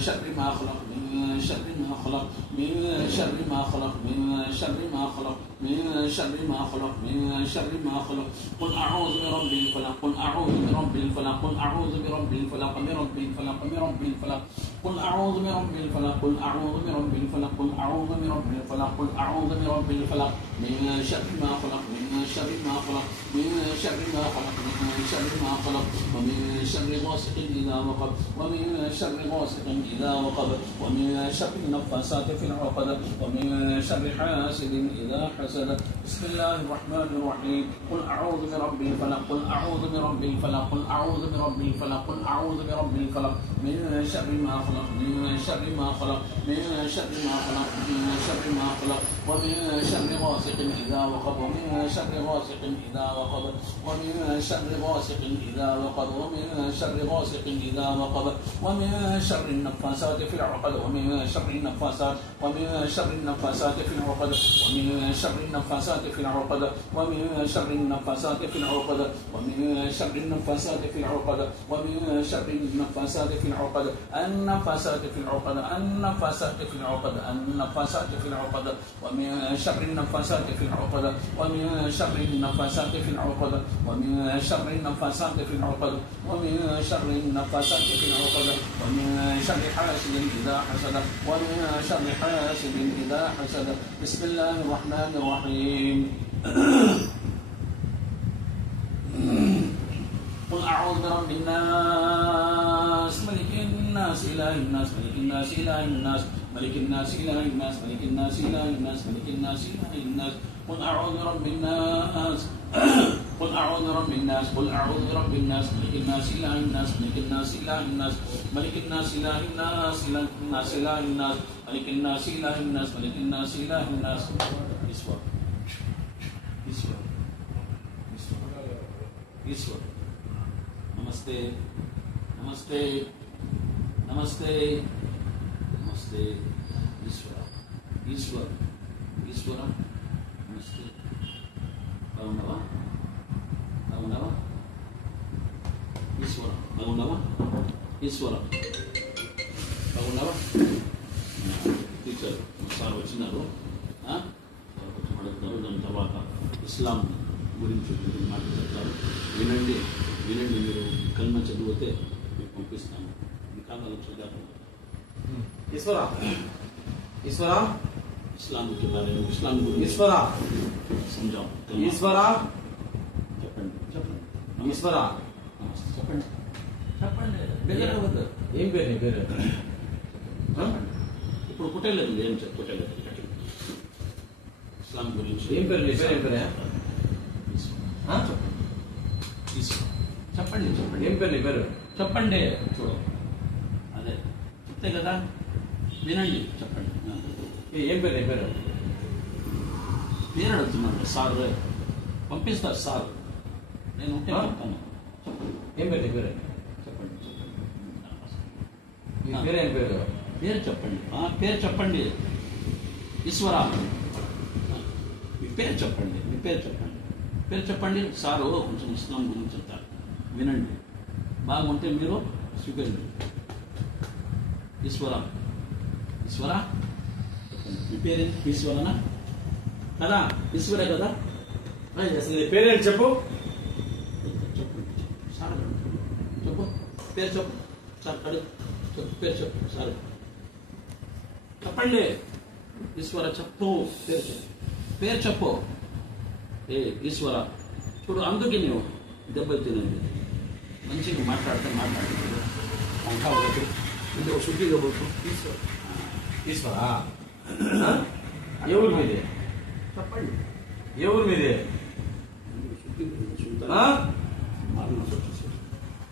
شر ما خلق من شر ما خلق من شر ما خلق من شر ما خلق من شر ما خلق من شر ما خلق قل أعوذ برب الفلق قل أعوذ برب الفلق قل أعوذ برب الفلق برب الفلق برب الفلق قل أعوذ برب الفلق قل أعوذ برب الفلق قل أعوذ برب الفلق قل أعوذ برب الفلق من شر ما خلق من شر ما خلق من شر ما خلق من شر ما خلق ومن شر غاسق إذا وقب ومن شر غاسق إذا وقب ومن شر النفاثات في العقد ومن شر حاسد إذا حسد. بسم الله الرحمن الرحيم قل أعوذ برب الفلق قل أعوذ برب الفلق قل أعوذ برب الفلق قل أعوذ برب الفلق من شر ما خلق من شر ما خلق من شر ما خلق من شر ما خلق ومن شر غاسق إذا وقب ومن شر غاسق إذا وقب ومن شر غاسق إذا وقب ومن شر غاسق إذا وقب ومن شر النفاثات في العقد ومن شر النفاثات ومن شر النفاثات في العقد ومن شر النفاثات في العقد ومن شر النفاثات في العقد ومن شر النفاثات في العقد ومن شر النفاثات في العقد النفاثات في العقد النفاثات في العقد النفاثات في العقد ومن شر النفاثات في العقد ومن شر النفاثات في العقد ومن شر النفاثات في العقد ومن شر النفاثات في العقد ومن شر حاسد إذا حسد ومن شر حاسد إذا حسد. بسم الله الرحمن الرحيم قل أعوذ برب الناس ملك الناس إله الناس ملك الناس إله الناس ملك الناس إله الناس ملك الناس إله الناس ملك الناس إله الناس قل أعوذ برب الناس قل أعوذ برب الناس قل أعوذ برب الناس ملك الناس إله الناس ملك الناس إله الناس ملك الناس إله الناس إله الناس إله الناس ملك الناس إله الناس ملك الناس إله الناس. ईश्वर ईश्वर ईश्वर नमस्ते नमस्ते नमस्ते नमस्ते ईश्वर ईश्वर ईश्वर नमस्ते. Tahu nama? ఈశ్వర బాగున్నావా? ఈశ్వర బాగున్నావా? టీచర్ సార్ వచ్చినారు, అడుగుతారు. దాని తర్వాత ఇస్లాం గురించి మాటలు చెప్తారు. వినండి మీరు కల్మ చదివితే మీకు పంపిస్తాను. ఇంకా చదివారు ఈశ్వరా ఈశ్వరా इस्लाम के बारे में, इस्लाम गुरु ఈశ్వరా समझाओ. ఈశ్వరా చెప్పండి ఈశ్వరా చెప్పండి బెదరవద్దు. ఏం పేరు నీ పేరు? ఇప్పుడు పుట్టలేదు, ఏం పుట్టలేదు. ఇస్లాం గురించి ఏం పేరు నీ పేరు? ఏం పేరు? చెప్పండి చెప్పండి ఏం పేరు నీ పేరు? చెప్పండి. చూడు అదే చెప్తే కదా, వినండి చెప్పండి. ఏం పేరు నీ పేరు? పేరు అడుగుతున్నాను సార్, పంపిస్తారు సార్. నేను ఉంటే చెప్తాను. ఏం పేరు నీ పేరు? చెప్పండి నీ పేరు ఏం పేరు? పేరు చెప్పండి. పేరు చెప్పండి. ఈశ్వరా మీ పేరు చెప్పండి. మీ పేరు చెప్పండి. పేరు చెప్పండి. సారు కొంచెం ఇస్లాం గురించి చెప్తారు, వినండి. బాగుంటే మీరు స్వీకరించండి. ఈశ్వరా ఈశ్వరా మీ పేరు ఈశ్వరనా కదా? ఈశ్వరే కదా? అసలు నీ పేరేంటి చెప్పు. చెప్పు సార్, చెప్పు పేరు చెప్పు సార్. అడుగు చెప్పు పేరు చెప్పు సార్. చెప్పండి ఈశ్వర చెప్పు. పేరు చెప్పు. పేరు చెప్పు. ఈశ్వర చూడు, అందుకే నీవు దెబ్బతినండి. మంచిగా మాట్లాడితే మాట్లాడుతుంది. అంతా ఒకటి అంటే ఒక శుద్ధిగా పోతు. ఈశ్వర ఈశ్వరా ఏ ఊరు మీది? చెప్పండి. ఏ ఊరు మీది?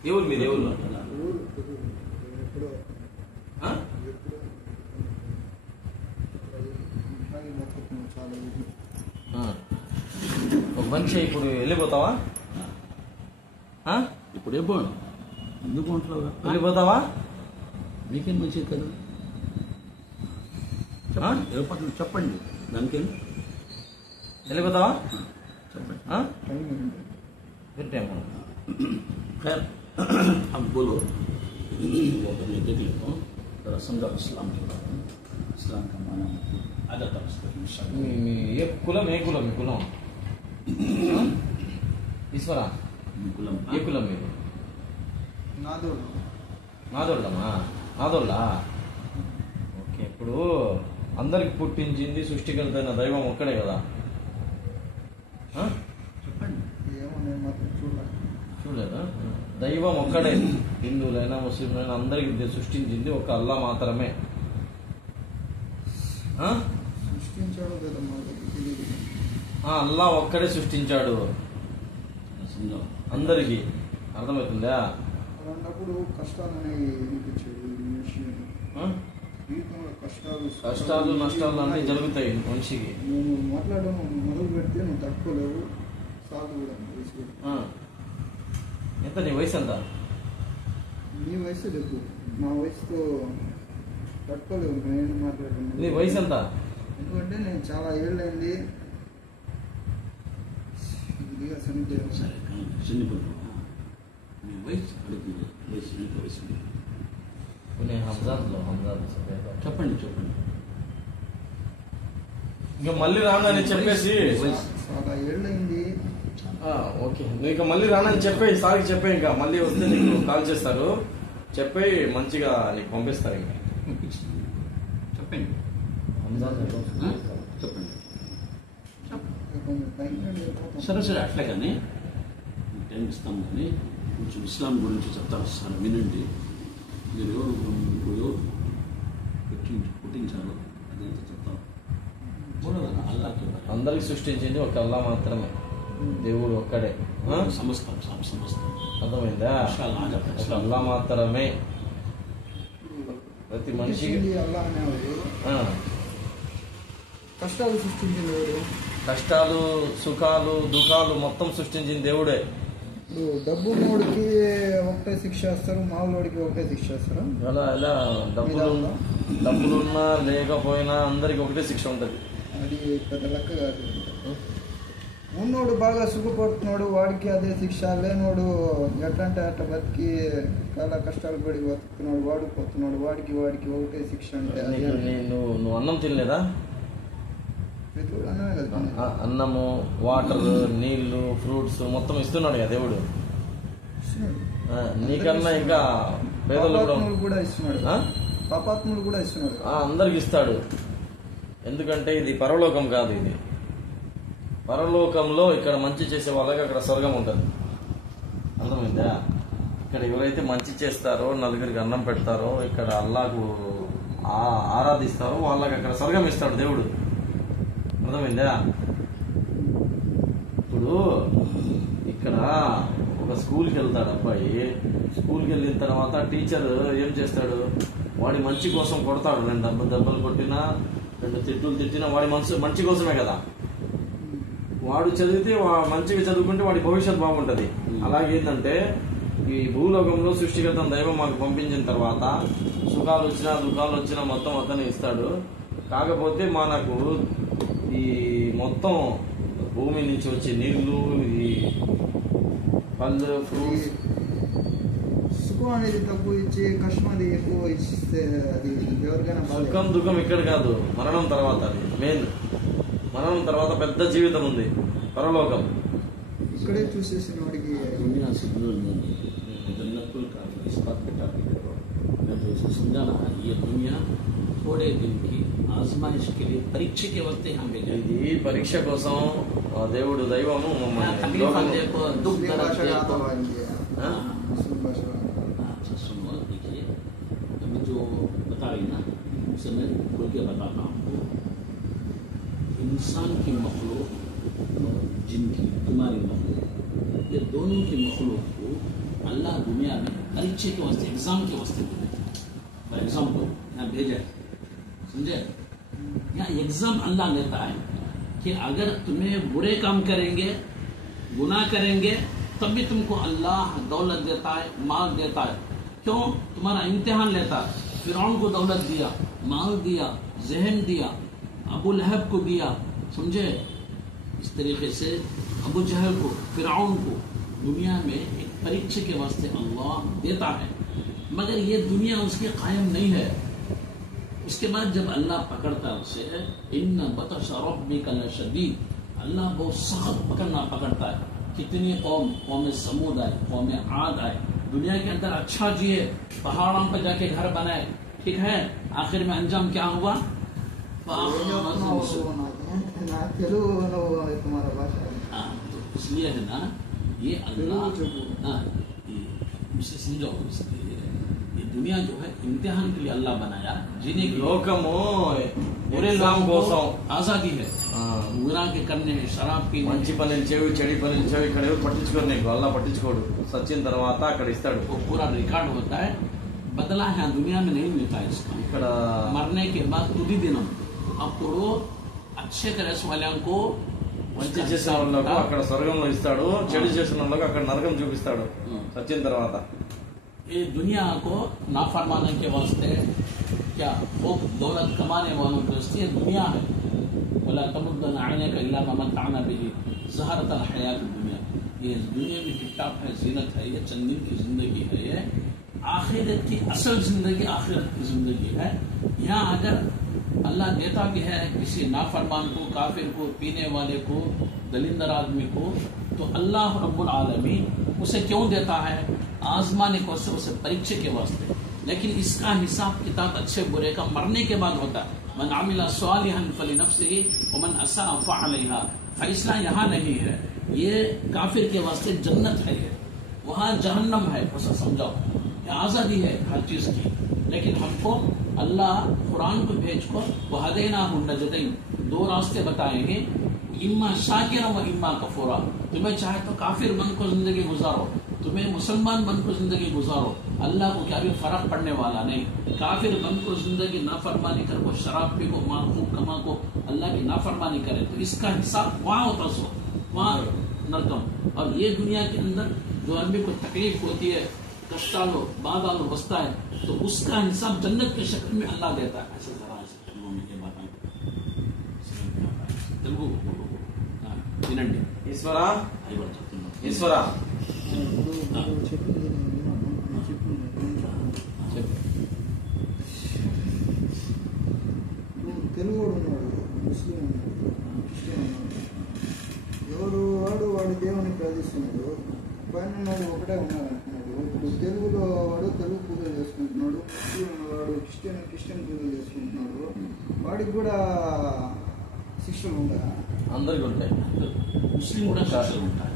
ఏ ఊరు మీది? ఏ ఊరు? ఒక మనిషి ఇప్పుడు వెళ్ళిపోతావా? ఇప్పుడు ఏమో ఎందుకు ఉంటున్నావు? వెళ్ళిపోతావా? మీకేం మంచిది కదా. చెప్పండి చెప్పండి. దానికేం వెళ్ళిపోతావా? చెప్పండి. फिर टाइम हो खैर अब बोलो, वो तो मैं देख लेता हूँ, जरा समझाओ इस्लाम के बारे में. इस्लाम का माना आ जाता है ये कुलम ఏ కులం? ఈ కులం ఈశ్వరా कुलम ఏ కులం మీరు? నాదోడు. నాదోళ్ళమా? నాదోళ్ళా? ఓకే. ఇప్పుడు అందరికి పుట్టించింది సృష్టికర్తైన దైవం ఒక్కడే కదా? చెప్పండి. ఏమో నేను మాత్రం చూడలేదు. చూడలేదా? దైవం ఒక్కడే. హిందువులైనా ముస్లింలైనా అందరికి సృష్టించింది ఒక అల్లా మాత్రమే. సృష్టించాడో లేదా మాకు తెలియదు. అల్లా ఒక్కడే సృష్టించాడు అందరికి. అర్థమవుతుందా? అలాంటప్పుడు కష్టాలు అనేవి వినిపించాడు ఈ విషయం. జీవితంలో కష్టాలు నష్టాలు అన్నీ జరుగుతాయి మనిషికి. నువ్వు మాట్లాడడం మొదలు పెడితే నువ్వు తట్టుకోలేవు. సాగు కూడా ఎంత నీ వయసు ఎంత? నీ వయసు లేదు, నా వయసుతో తట్టుకోలేవు. నేను మాట్లాడుతున్నాను. నీ వయసు ఎంత? ఎందుకంటే నేను చాలా ఏళ్ళైంది. ఇది అసలు సరే కానీ చిన్నప్పుడు మీ వయసు అడుగుతుంది. వయసు ఎంత వయసు? నేను హంజాద్లో చెప్పండి చెప్పండి. ఇంకా మళ్ళీ రానని చెప్పేసి చాలా ఏళ్ళైంది. ఓకే, నువ్వు ఇక మళ్ళీ రానని చెప్పే సార్కి చెప్పే. ఇంకా మళ్ళీ వస్తే నీకు కాల్ చేస్తారు. చెప్పి మంచిగా నీకు పంపిస్తారు. ఇంకా చెప్పండి. చెప్పండి. సరే సరే అట్లా కానీ టైం ఇస్తాం. కానీ కొంచెం ఇస్లాం గురించి చెప్తాను సార్, వినండి. మీరు ఎవరు పుట్టించారు అదేంటో చెప్తాను. అల్లాకి అందరికి సృష్టించింది ఒక అల్లా మాత్రమే. దేవుడు ఒక్కడే. సమస్తం అర్థమైందా? ఒక అల్లా మాత్రమే. ప్రతి మనిషికి అల్లా అనేవాడు. కష్టాలు సృష్టించింది ఎవరు? కష్టాలు సుఖాలు దుఃఖాలు మొత్తం సృష్టించింది దేవుడే. ఇప్పుడు డబ్బు నోడికి ఒకటే శిక్ష వేస్తారు, మామూలుడికి ఒకటే శిక్ష వేస్తారా? అలా ఇలా డబ్బులున్నా లేకపోయినా అందరికి ఒకటే శిక్ష ఉంటుంది. అది పెద్ద లెక్క కాదు. ఉన్నోడు బాగా సుఖపడుతున్నాడు, వాడికి అదే శిక్ష. లేనోడు ఎట్లంటే అట్లా బతికి చాలా కష్టాలు పడి బతుకుతున్నాడు, వాడు పోతున్నాడు, వాడికి ఒకటే శిక్ష. అంటే నువ్వు అన్నం తినలేదా? అన్నమే కదా, అన్నము, వాటర్, నీళ్లు, ఫ్రూట్స్ మొత్తం ఇస్తున్నాడు కదా దేవుడు. నీకన్నా ఇంకా పేదలు కూడా ఇస్తున్నాడు, పాపాత్ములు కూడా ఇస్తున్నాడు, అందరికి ఇస్తాడు. ఎందుకంటే ఇది పరలోకం కాదు. ఇది పరలోకంలో ఇక్కడ మంచి చేసే వాళ్ళకి అక్కడ స్వర్గం ఉంటుంది. అర్థమైందా? ఇక్కడ ఎవరైతే మంచి చేస్తారో, నలుగురికి అన్నం పెడతారో, ఇక్కడ అల్లాహకు ఆరాధిస్తారో వాళ్ళకి అక్కడ స్వర్గం ఇస్తాడు దేవుడు. అర్థమైందా? ఇప్పుడు ఇక్కడ ఒక స్కూల్కి వెళ్తాడు అబ్బాయి. స్కూల్కి వెళ్ళిన తర్వాత టీచర్ ఏం చేస్తాడు? వాడి మంచి కోసం కొడతాడు. 2 దెబ్బలు కొట్టినా, 2 తిట్టులు తిట్టినా వాడి మంచి కోసమే కదా. వాడు చదివితే మంచిగా చదువుకుంటే వాడి భవిష్యత్తు బాగుంటది. అలాగేంటంటే ఈ భూలోకంలో సృష్టికర్త దైవం మాకు పంపించిన తర్వాత సుఖాలు వచ్చినా దుఃఖాలు వచ్చినా మొత్తం అతనే ఇస్తాడు. కాకపోతే మనకు ఈ మొత్తం భూమి నుంచి వచ్చే నీళ్లు, ఈ పళ్ళు, ఫ్రూట్స్, సుఖం అనేది తక్కువ ఇచ్చి కష్టం అది ఎక్కువ ఇస్తే అది ఎవరికైనా సుఖం దుఃఖం ఇక్కడ కాదు, మరణం తర్వాత. అది మెయిన్. మరణం తర్వాత పెద్ద జీవితం ఉంది, పరలోకం. ఇక్కడే చూసేసిన వాడికి दुनिया से दूर नहीं है। जन्नतुल काफिर इस बात पे टॉपिक करो। मैं तो इसे समझाना ये दुनिया थोड़े दिन की आजमाइश के लिए परीक्षा के वास्ते यहाँ पे गई। ఇది పరీక్ష కోసం దేవుడు దైవము तकलीफ देखो, दुख दर्द देखो। अच्छा सुनो, देखिए अभी जो बता रही ना उसे मैं खोल के बताता हूँ। इंसान की मखलूक और जिनकी तुम्हारी मखलूक, ये दोनों की मखलूक को अल्लाह दुनिया में परीक्षा के वास्ते, एग्जाम के वास्ते फॉर एग्जाम्पल यहाँ भेजा, समझे? यहाँ एग्जाम अल्लाह लेता है कि अगर तुम्हें बुरे काम करेंगे, गुनाह करेंगे, तब भी तुमको अल्लाह दौलत देता है, माल देता है। क्यों? तुम्हारा इम्तिहान लेता है। फिरौन को दौलत दिया, माल दिया, जहन दिया, अबू लहब को दिया, समझे? इस तरीके से अबू जहल को, फिरौन को दुनिया में एक परीक्षा के वास्ते अल्लाह देता है। मगर ये दुनिया उसके कायम नहीं है। उसके बाद जब अल्लाह पकड़ता है उसे, इन्न बतश रब्बिका लशदीद, अल्लाह बहुत सख्त पकड़ता है। कितनी कौम समूद आए, कौम आद आए, दुनिया के अंदर अच्छा जिए, पहाड़ों पर जाके घर बनाए, ठीक है? आखिर में अंजाम क्या हुआ? तुम्हारा भाषा तो इसलिए है ना ये अल्लाह मुझसे समझो, ये दुनिया जो है इम्तिहान के लिए अल्लाह बनाया, जीने की లోకము पूरे लोगों को आजादी है गुनाह के करने, शराब की మంచి పనులు చేవి, చెడు పనులు చేవి. ఇక్కడ ఎవరు పట్టించుకోరు, నీకు అల్లా పట్టించుకోడు. సచ్చిన తర్వాత అక్కడ ఇస్తాడు. वो पूरा रिकॉर्ड होता है। बदला है दुनिया में नहीं मिलता है इसका। ఇక్కడ मरने के बाद तुदी दिनम అప్పుడు अच्छे करने वालों को మంచి చేసిన వాళ్ళకు అక్కడ స్వర్గంలో ఇస్తాడు, చెడు చేసిన వాళ్ళకు అక్కడ నరకం చూపిస్తాడు సచ్చిన తర్వాత. ये दुनिया को नाफरमाने के वास्ते क्या वो दौलत कमाने वालों के वास्ते ये दुनिया है। बोला तमुद्दना आने का इल्ला मा मताना बिही ज़हरतल हयात दुनिया, ये दुनिया में टिप-टाप है, जीनत है, ये चंद दिन की जिंदगी है। ये आखिरत की असल जिंदगी आखिरत की जिंदगी है। यहाँ अगर अल्लाह देता भी है किसी नाफरमान को, काफिर को, पीने वाले को, दलिंदर आदमी को, तो अल्लाह रब्बुल आलमीन उसे क्यों देता है? आजमाने को, उसे परीक्षा के वास्ते। लेकिन इसका हिसाब किताब अच्छे बुरे का मरने के बाद होता है। मन आमिला सालिहन फलिनफ्सिही व मन असाअ फअलैहा। फैसला यहाँ नहीं है, ये काफिर के वास्ते जन्नत है, ये वहाँ जहन्नम है। उसे समझाओ, आजादी है हर चीज की। लेकिन हमको अल्लाह कुरान को भेज को वहदैनाहु नजदैन, 2 रास्ते बताएंगे, इम्मा शाकिरा व इम्मा कफूरा। तुम्हें चाहे तो काफिर बन को जिंदगी गुजारो, तुम्हें मुसलमान बन को जिंदगी गुजारो, अल्लाह को क्या भी फर्क पड़ने वाला नहीं। काफिर बन को जिंदगी नाफरमानी कर को, शराब पी को, माल खूब कमा को, अल्लाह की नाफरमानी करे तो इसका हिसाब वहाँ होता सो, वहाँ नरकम। और ये दुनिया के अंदर जो आदमी को तकलीफ होती है, कष्टालो बाधालो बसता है, तो उसका हिसाब जन्नत के शक्ल में अल्लाह देता है। ऐसे जरा तेलुगु में ये बात तेलुगु వినండి. ఈశ్వరా అది కూడా చెప్తున్నాను. ఈశ్వరా చెప్పింది తెలుగు ఉన్నాడు, ముస్లిం ఉన్నాడు, క్రిస్టియన్ ఉన్నాడు. ఎవరు వాడు దేవుని ప్రార్థిస్తున్నాడు. పైన ఉన్నాడు ఒకటే ఉన్నాడు అంటున్నాడు. ఇప్పుడు తెలుగులో వాడు తెలుగు పూజలు చేసుకుంటున్నాడు, ముస్లిం వాడు క్రిస్టియన్ పూజలు చేసుకుంటున్నాడు. వాడికి కూడా శిక్షలు ఉంటాయా? అందరికి ఉంటాయి. ముస్లిం కూడా శిక్షలు ఉంటాయి.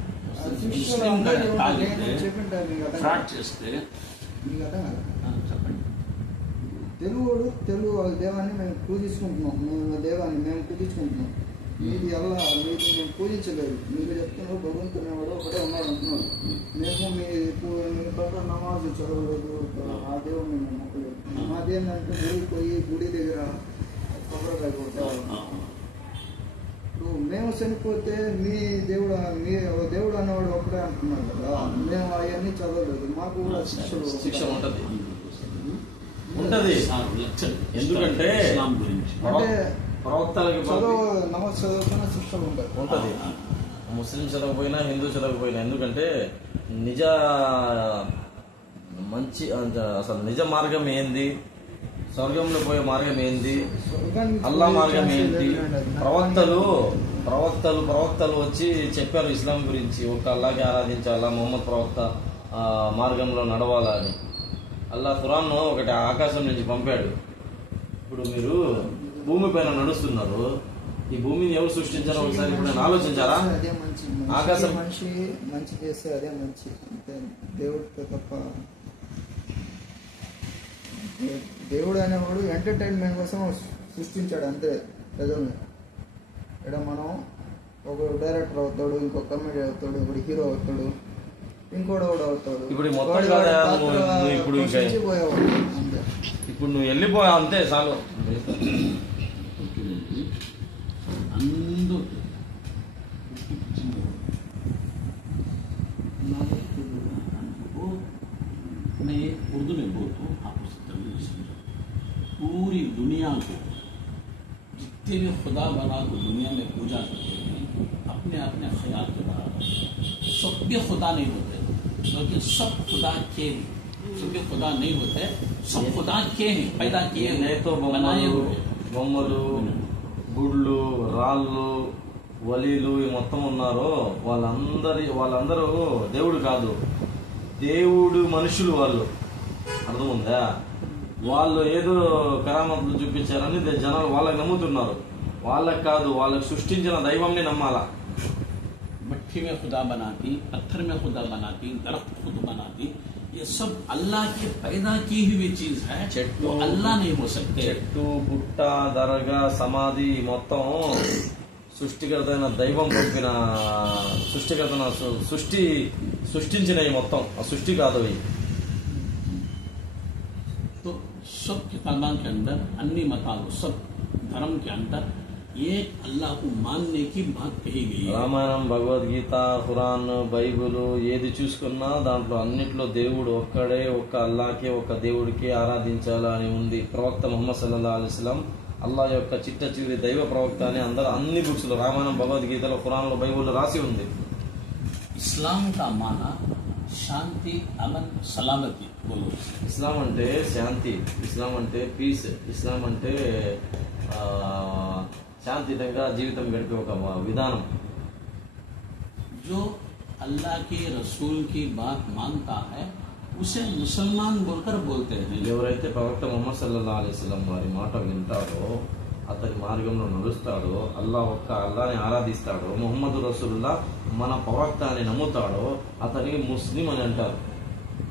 చెప్పింటారు మీకు ఫ్రాడ్ చేస్తే మీకు అర్థం కదా. చెప్పండి. తెలుగు వాళ్ళ దేవాన్ని మేము పూజించుకుంటున్నాం, మేము పూజించుకుంటున్నాం. మీది అల్లా, మీది మేము పూజించలేదు. మీరు చెప్తున్నారు భగవంతునేవాడు ఒకటే ఉన్నాడు అంటున్నాడు. మేము మీ ప్రకారం నమాజు చదవలేదు, ఆ దేవుడిని మేము నమ్మలేదు. మాదేంటంటే ఊరికి పోయి గుడి దగ్గర కొబ్బరికాయ కొట్టేవాళ్ళం. ఇప్పుడు మేము చనిపోతే మీ దేవుడు అనేవాడు ఒకటే అంటున్నాడు కదా. మేము అవన్నీ చదవలేదు, మాకు కూడా శిక్ష ఉంటుంది. ఎందుకంటే అంటే ప్రవక్తలకి నమాజ్ చదవకపోయినా శిక్షలు ఉంటాయి. ఉంటుంది. ముస్లిం చదవకపోయినా హిందూ చదవకపోయినా. ఎందుకంటే అసలు నిజ మార్గం ఏంది, స్వర్గంలో పోయే మార్గం ఏంది, అల్లా మార్గం ఏంటి. ప్రవక్తలు వచ్చి చెప్పారు ఇస్లాం గురించి. ఒక అల్లాకి ఆరాధించాలా, మొహమ్మద్ ప్రవక్త మార్గంలో నడవాలా అని. అల్లా ఖురాన్ ఒకటి ఆకాశం నుంచి పంపాడు. ఇప్పుడు మీరు భూమి పైన నడుస్తున్నారు. ఈ భూమిని ఎవరు సృష్టించారో ఒకసారి ఇప్పుడు నేను ఆలోచించారా? ఆకాశం మంచి చేస్తే అదే మంచి, అంతే. దేవుడితో తప్ప దేవుడు అనేవాడు ఎంటర్టైన్మెంట్ కోసం సృష్టించాడు అంతే ప్రజల్ని. ఇక్కడ మనం ఒక డైరెక్టర్ అవుతాడు, ఇంకొక కమెడీ అవుతాడు, ఒకటి హీరో అవుతాడు, ఇంకోటి అవుతాడు. ఇప్పుడు నువ్వు వెళ్ళిపోయావు అంతే చాలు. అందరూ मैं उर्दू में बोलता हूँ, आप उसे तमिल में समझो। पूरी दुनिया को जितने भी खुदा बना को दुनिया में पूजा करते हैं अपने अपने ख्याल के बराबर। सब भी खुदा नहीं होते, लेकिन सब खुदा के हैं। सब भी खुदा नहीं होते, सब खुदा के हैं, पैदा किए हैं, तो बनाए हुए। బొమ్మలు, గుళ్ళు, రాళ్ళు, వలీలు ఈ మొత్తం ఉన్నారో వాళ్ళందరూ దేవుడు కాదు, దేవుడు మనుషులు. వాళ్ళు అర్థముందా? వాళ్ళు ఏదో కరామతులు చూపించారని జనాలు వాళ్ళకి నమ్ముతున్నారు. వాళ్ళకి కాదు, వాళ్ళకి సృష్టించిన దైవంని నమ్మాలా. मिट्टी में खुदा बनाती, पत्थर में खुदा बनाती, दरख्त खुद बनाती, ये सब अल्लाह के पैदा की हुई चीज है, तो अल्लाह नहीं हो सकते। చెట్టు, పుట్ట, దర్గా, సమాధి మొత్తం సృష్టికర్తైన దైవం పంపిన సృష్టించినవి మొత్తం. ఆ సృష్టి కాదు అవి. तो सब किताबों के अंदर अन्य मतालों सब धर्म के अंदर एक अल्लाह को मानने की बात कही गई है। రామాయణం, భగవద్గీత, ఖురాన్, బైబిల్ ఏది చూసుకున్నా దాంట్లో అన్నిట్లో దేవుడు ఒక్కడే, ఒక్క అల్లాకే, ఒక్క దేవుడికి ఆరాధించాలా అని ఉంది. ప్రవక్త ముహమ్మద్ సల్లల్లాహు అలైహి వసల్లం అల్లా యొక్క చిట్ట చివరి దైవ ప్రవక్త అని అన్ని బుక్స్ లో, రామాయణం, భగవద్గీతలో, ఖురాన్లో, బైబిల్లో రాసి ఉంది. इस्लाम का माना शांति, अमन, सलामती। बोलो, ఇస్లాం అంటే శాంతి, ఇస్లాం అంటే పీస్, ఇస్లాం అంటే శాంతియుతంగా జీవితం గడిపే ఒక విధానం. जो अल्लाह के रसूल की बात मानता है उसे मुसलमान बोलकर बोलते हैं। ఎవరైతే ప్రవక్త ముహమ్మద్ సల్లల్లాహు అలైహి వసల్లం వారి మాట వింటాడో, అతని మార్గంలో నడుస్తాడో, అల్లాని ఆరాధిస్తాడో, ముహమ్మద్ రసూలుల్లాహ్ మన ప్రవక్త అని నమ్ముతాడో అతని ముస్లిం అని అంటారు.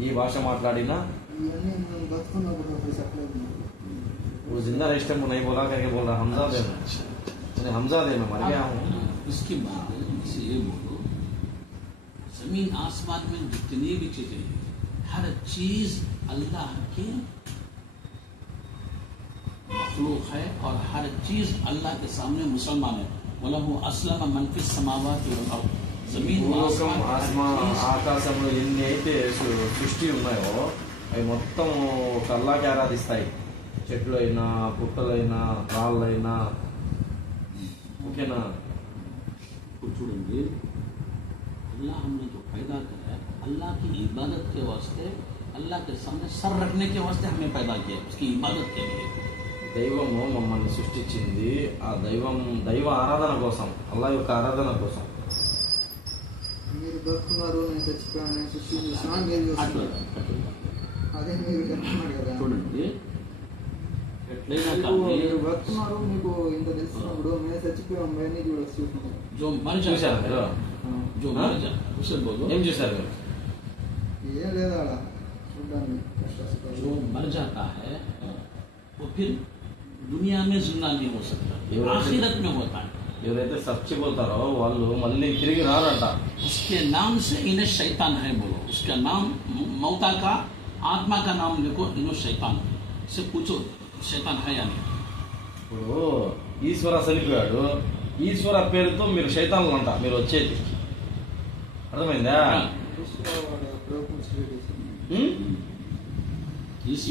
ఈ భాష మాట్లాడినా वो जिंदा रजिस्टर को नहीं बोला करके बोल रहा हमजा देना, हमजा देना मर गया हूँ। उसके बाद ये बोलो, जमीन आसमान में जितनी भी चीजें हर चीज अल्लाह के मखलूक है और हर चीज अल्लाह के सामने मुसलमान है। वलहु अस्लम मन फिस समावाति वल अर्द। जमीन ఆకాశంలో ఎన్ని అయితే సృష్టి ఉన్నాయో అవి మొత్తం ఒక అల్లాహ్కి ఆరాధిస్తాయి. చెట్లు అయినా, పుట్టలైనా, రాళ్ళైనా, ఓకేనా. ఇప్పుడు చూడండి अल्लाह हमने जो पैदा किया अल्लाह की इबादत के वास्ते अल्लाह के सामने सर रखने के वास्ते हमें पैदा किया उसकी इबादत के लिए దైవము మమ్మల్ని సృష్టించింది ఆ దైవ ఆరాధన కోసం అల్లా యొక్క ఆరాధన కోసం. మీరు బతుకున్నారు నేను చచ్చిపోయాను నేను సృష్టించాను మీరు చూస్తున్నారు అదే మీరు చెప్తున్నారు కదా చూడండి ఎట్లయినా మీరు బతుకున్నారు మీకు ఇంత తెలిసినప్పుడు మేము చచ్చిపోయాం మేము చూస్తున్నాం जो मर చూశారు जाता మీరు? जो मर जाता उसे बोलो ఏం చూశారు మీరు? ఏం లేదా అలా చూడడానికి जो मर जाता है वो फिर दुनिया में जिंदा नहीं हो सकता आखिरत में होता है ఎవరైతే చచ్చిపోతారో వాళ్ళు మళ్ళీ తిరిగి రారంట. उसके नाम से इन्हें शैतान है बोलो उसका नाम मौता का आत्मा का नाम लिखो इन्हों शैतान से पूछो शैतान है या नहीं. ఇప్పుడు ఈశ్వర చనిపోయాడు, ఈశ్వర పేరుతో మీరు శైతాన్లు అంట మీరు వచ్చేది. అర్థమైందా?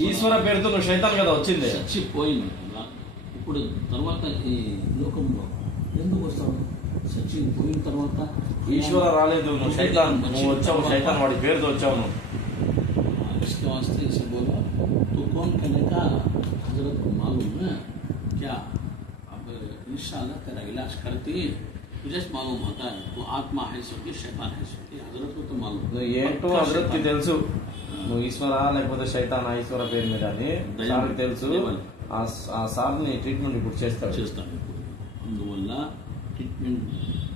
ఈశ్వర పేరుతో నువ్వు శైతాన్ కదా వచ్చింది. చచ్చిపోయింది ఇప్పుడు తర్వాత ఈ లోకంలో ఎందుకు వస్తావు చచ్చిపోయిన తర్వాత ఈశ్వర రాలేదు, నువ్వు శైతాన్, నువ్వు వచ్చావు శైతాన్ వాడి పేరుతో వచ్చావు నువ్వు. इसके वास्ते इसे बोला तो कौन कहने का हजरत को मालूम है क्या अब इंशाल्लाह तेरा इलाज करती तुझे मालूम होता है तो आत्मा है सोती शैतान है सोती हजरत को तो मालूम నువ్వు ఏంటో హజరత్కి తెలుసు, నువ్వు ఈశ్వర లేకపోతే శైతాన్ ఈశ్వర పేరు మీద అని సార్కి తెలుసు. ఆ సార్ని ట్రీట్మెంట్ ఇప్పుడు చేస్తాడు. చేస్తాను ఇప్పుడు అందువల్ల ट्रीटमेंट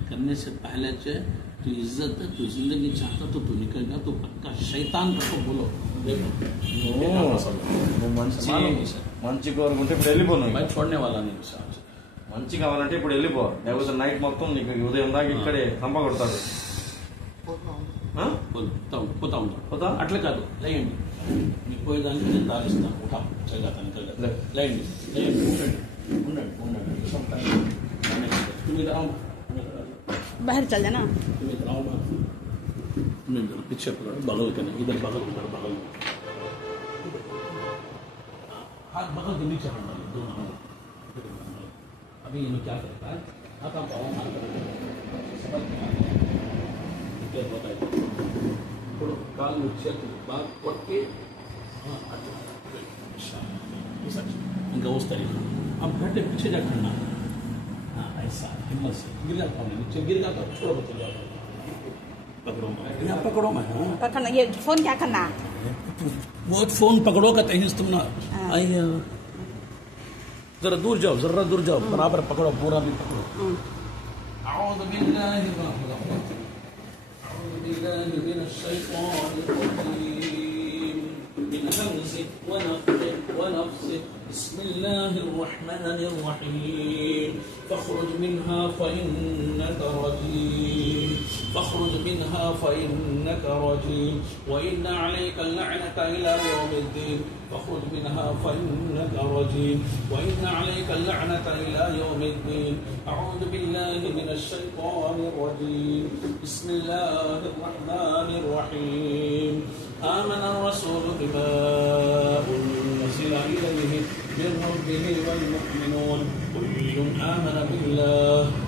करने से पहले से तो इज्जत है तो जिंदगी चाहता तो तू निकलेगा तो पक्का शैतान को बोलो देखो నువ్వు మంచి కోరుకుంటే ఇప్పుడు వెళ్ళిపో. నువ్వు मैं छोड़ने वाला नहीं साहब మంచి కావాలంటే ఇప్పుడు వెళ్ళిపో, లేకపోతే నైట్ మొత్తం నీకు ఉదయం దాకా ఇక్కడే చంప కొడతాడు. పోతా అట్లా కాదు లేయండి మీకు పోయేదానికి నేను దారిస్తాను ఉఠా చదివాతాను లేయండి ఉండండి तुम्हें कराऊँ बाहर चल जाना तुम्हें कराऊँ पीछे पकड़ो बगल के नहीं इधर बगल हाथ बगल के नीचे हम डालें दोनों अभी इन्हें क्या करता है हाथ आप पाओ हाथ बताइए थोड़ा काल नीचे बात पट के हाँ इनका उस तरीके अब घंटे पीछे जा खड़ना ऐसा हिम्मत से गिर जाता हूँ नीचे गिर जाता छोड़ो बच्चे जाओ पकड़ो मैं पकड़ना ये फोन क्या करना वो फोन पकड़ो कहते हैं तुम ना आइए जरा दूर जाओ बराबर पकड़ो पूरा भी पकड़ो अऊज़ु बिल्लाहि मिनश शैतानिर रजीम min hamzihi wa nafthihi wa nafsihi bismillahir rahmanir rahim fakhruj minha fa innaka rajim wa inna 'alayka al-la'nata ila yawmiddin fakhruj minha fa innaka rajim wa inna 'alayka al-la'nata ila yawmiddin a'udhu billahi minash shaitanir rajim bismillahir rahmanir rahim آمن الرسول بما أنزل إليه من ربه والمؤمنون كل آمن بالله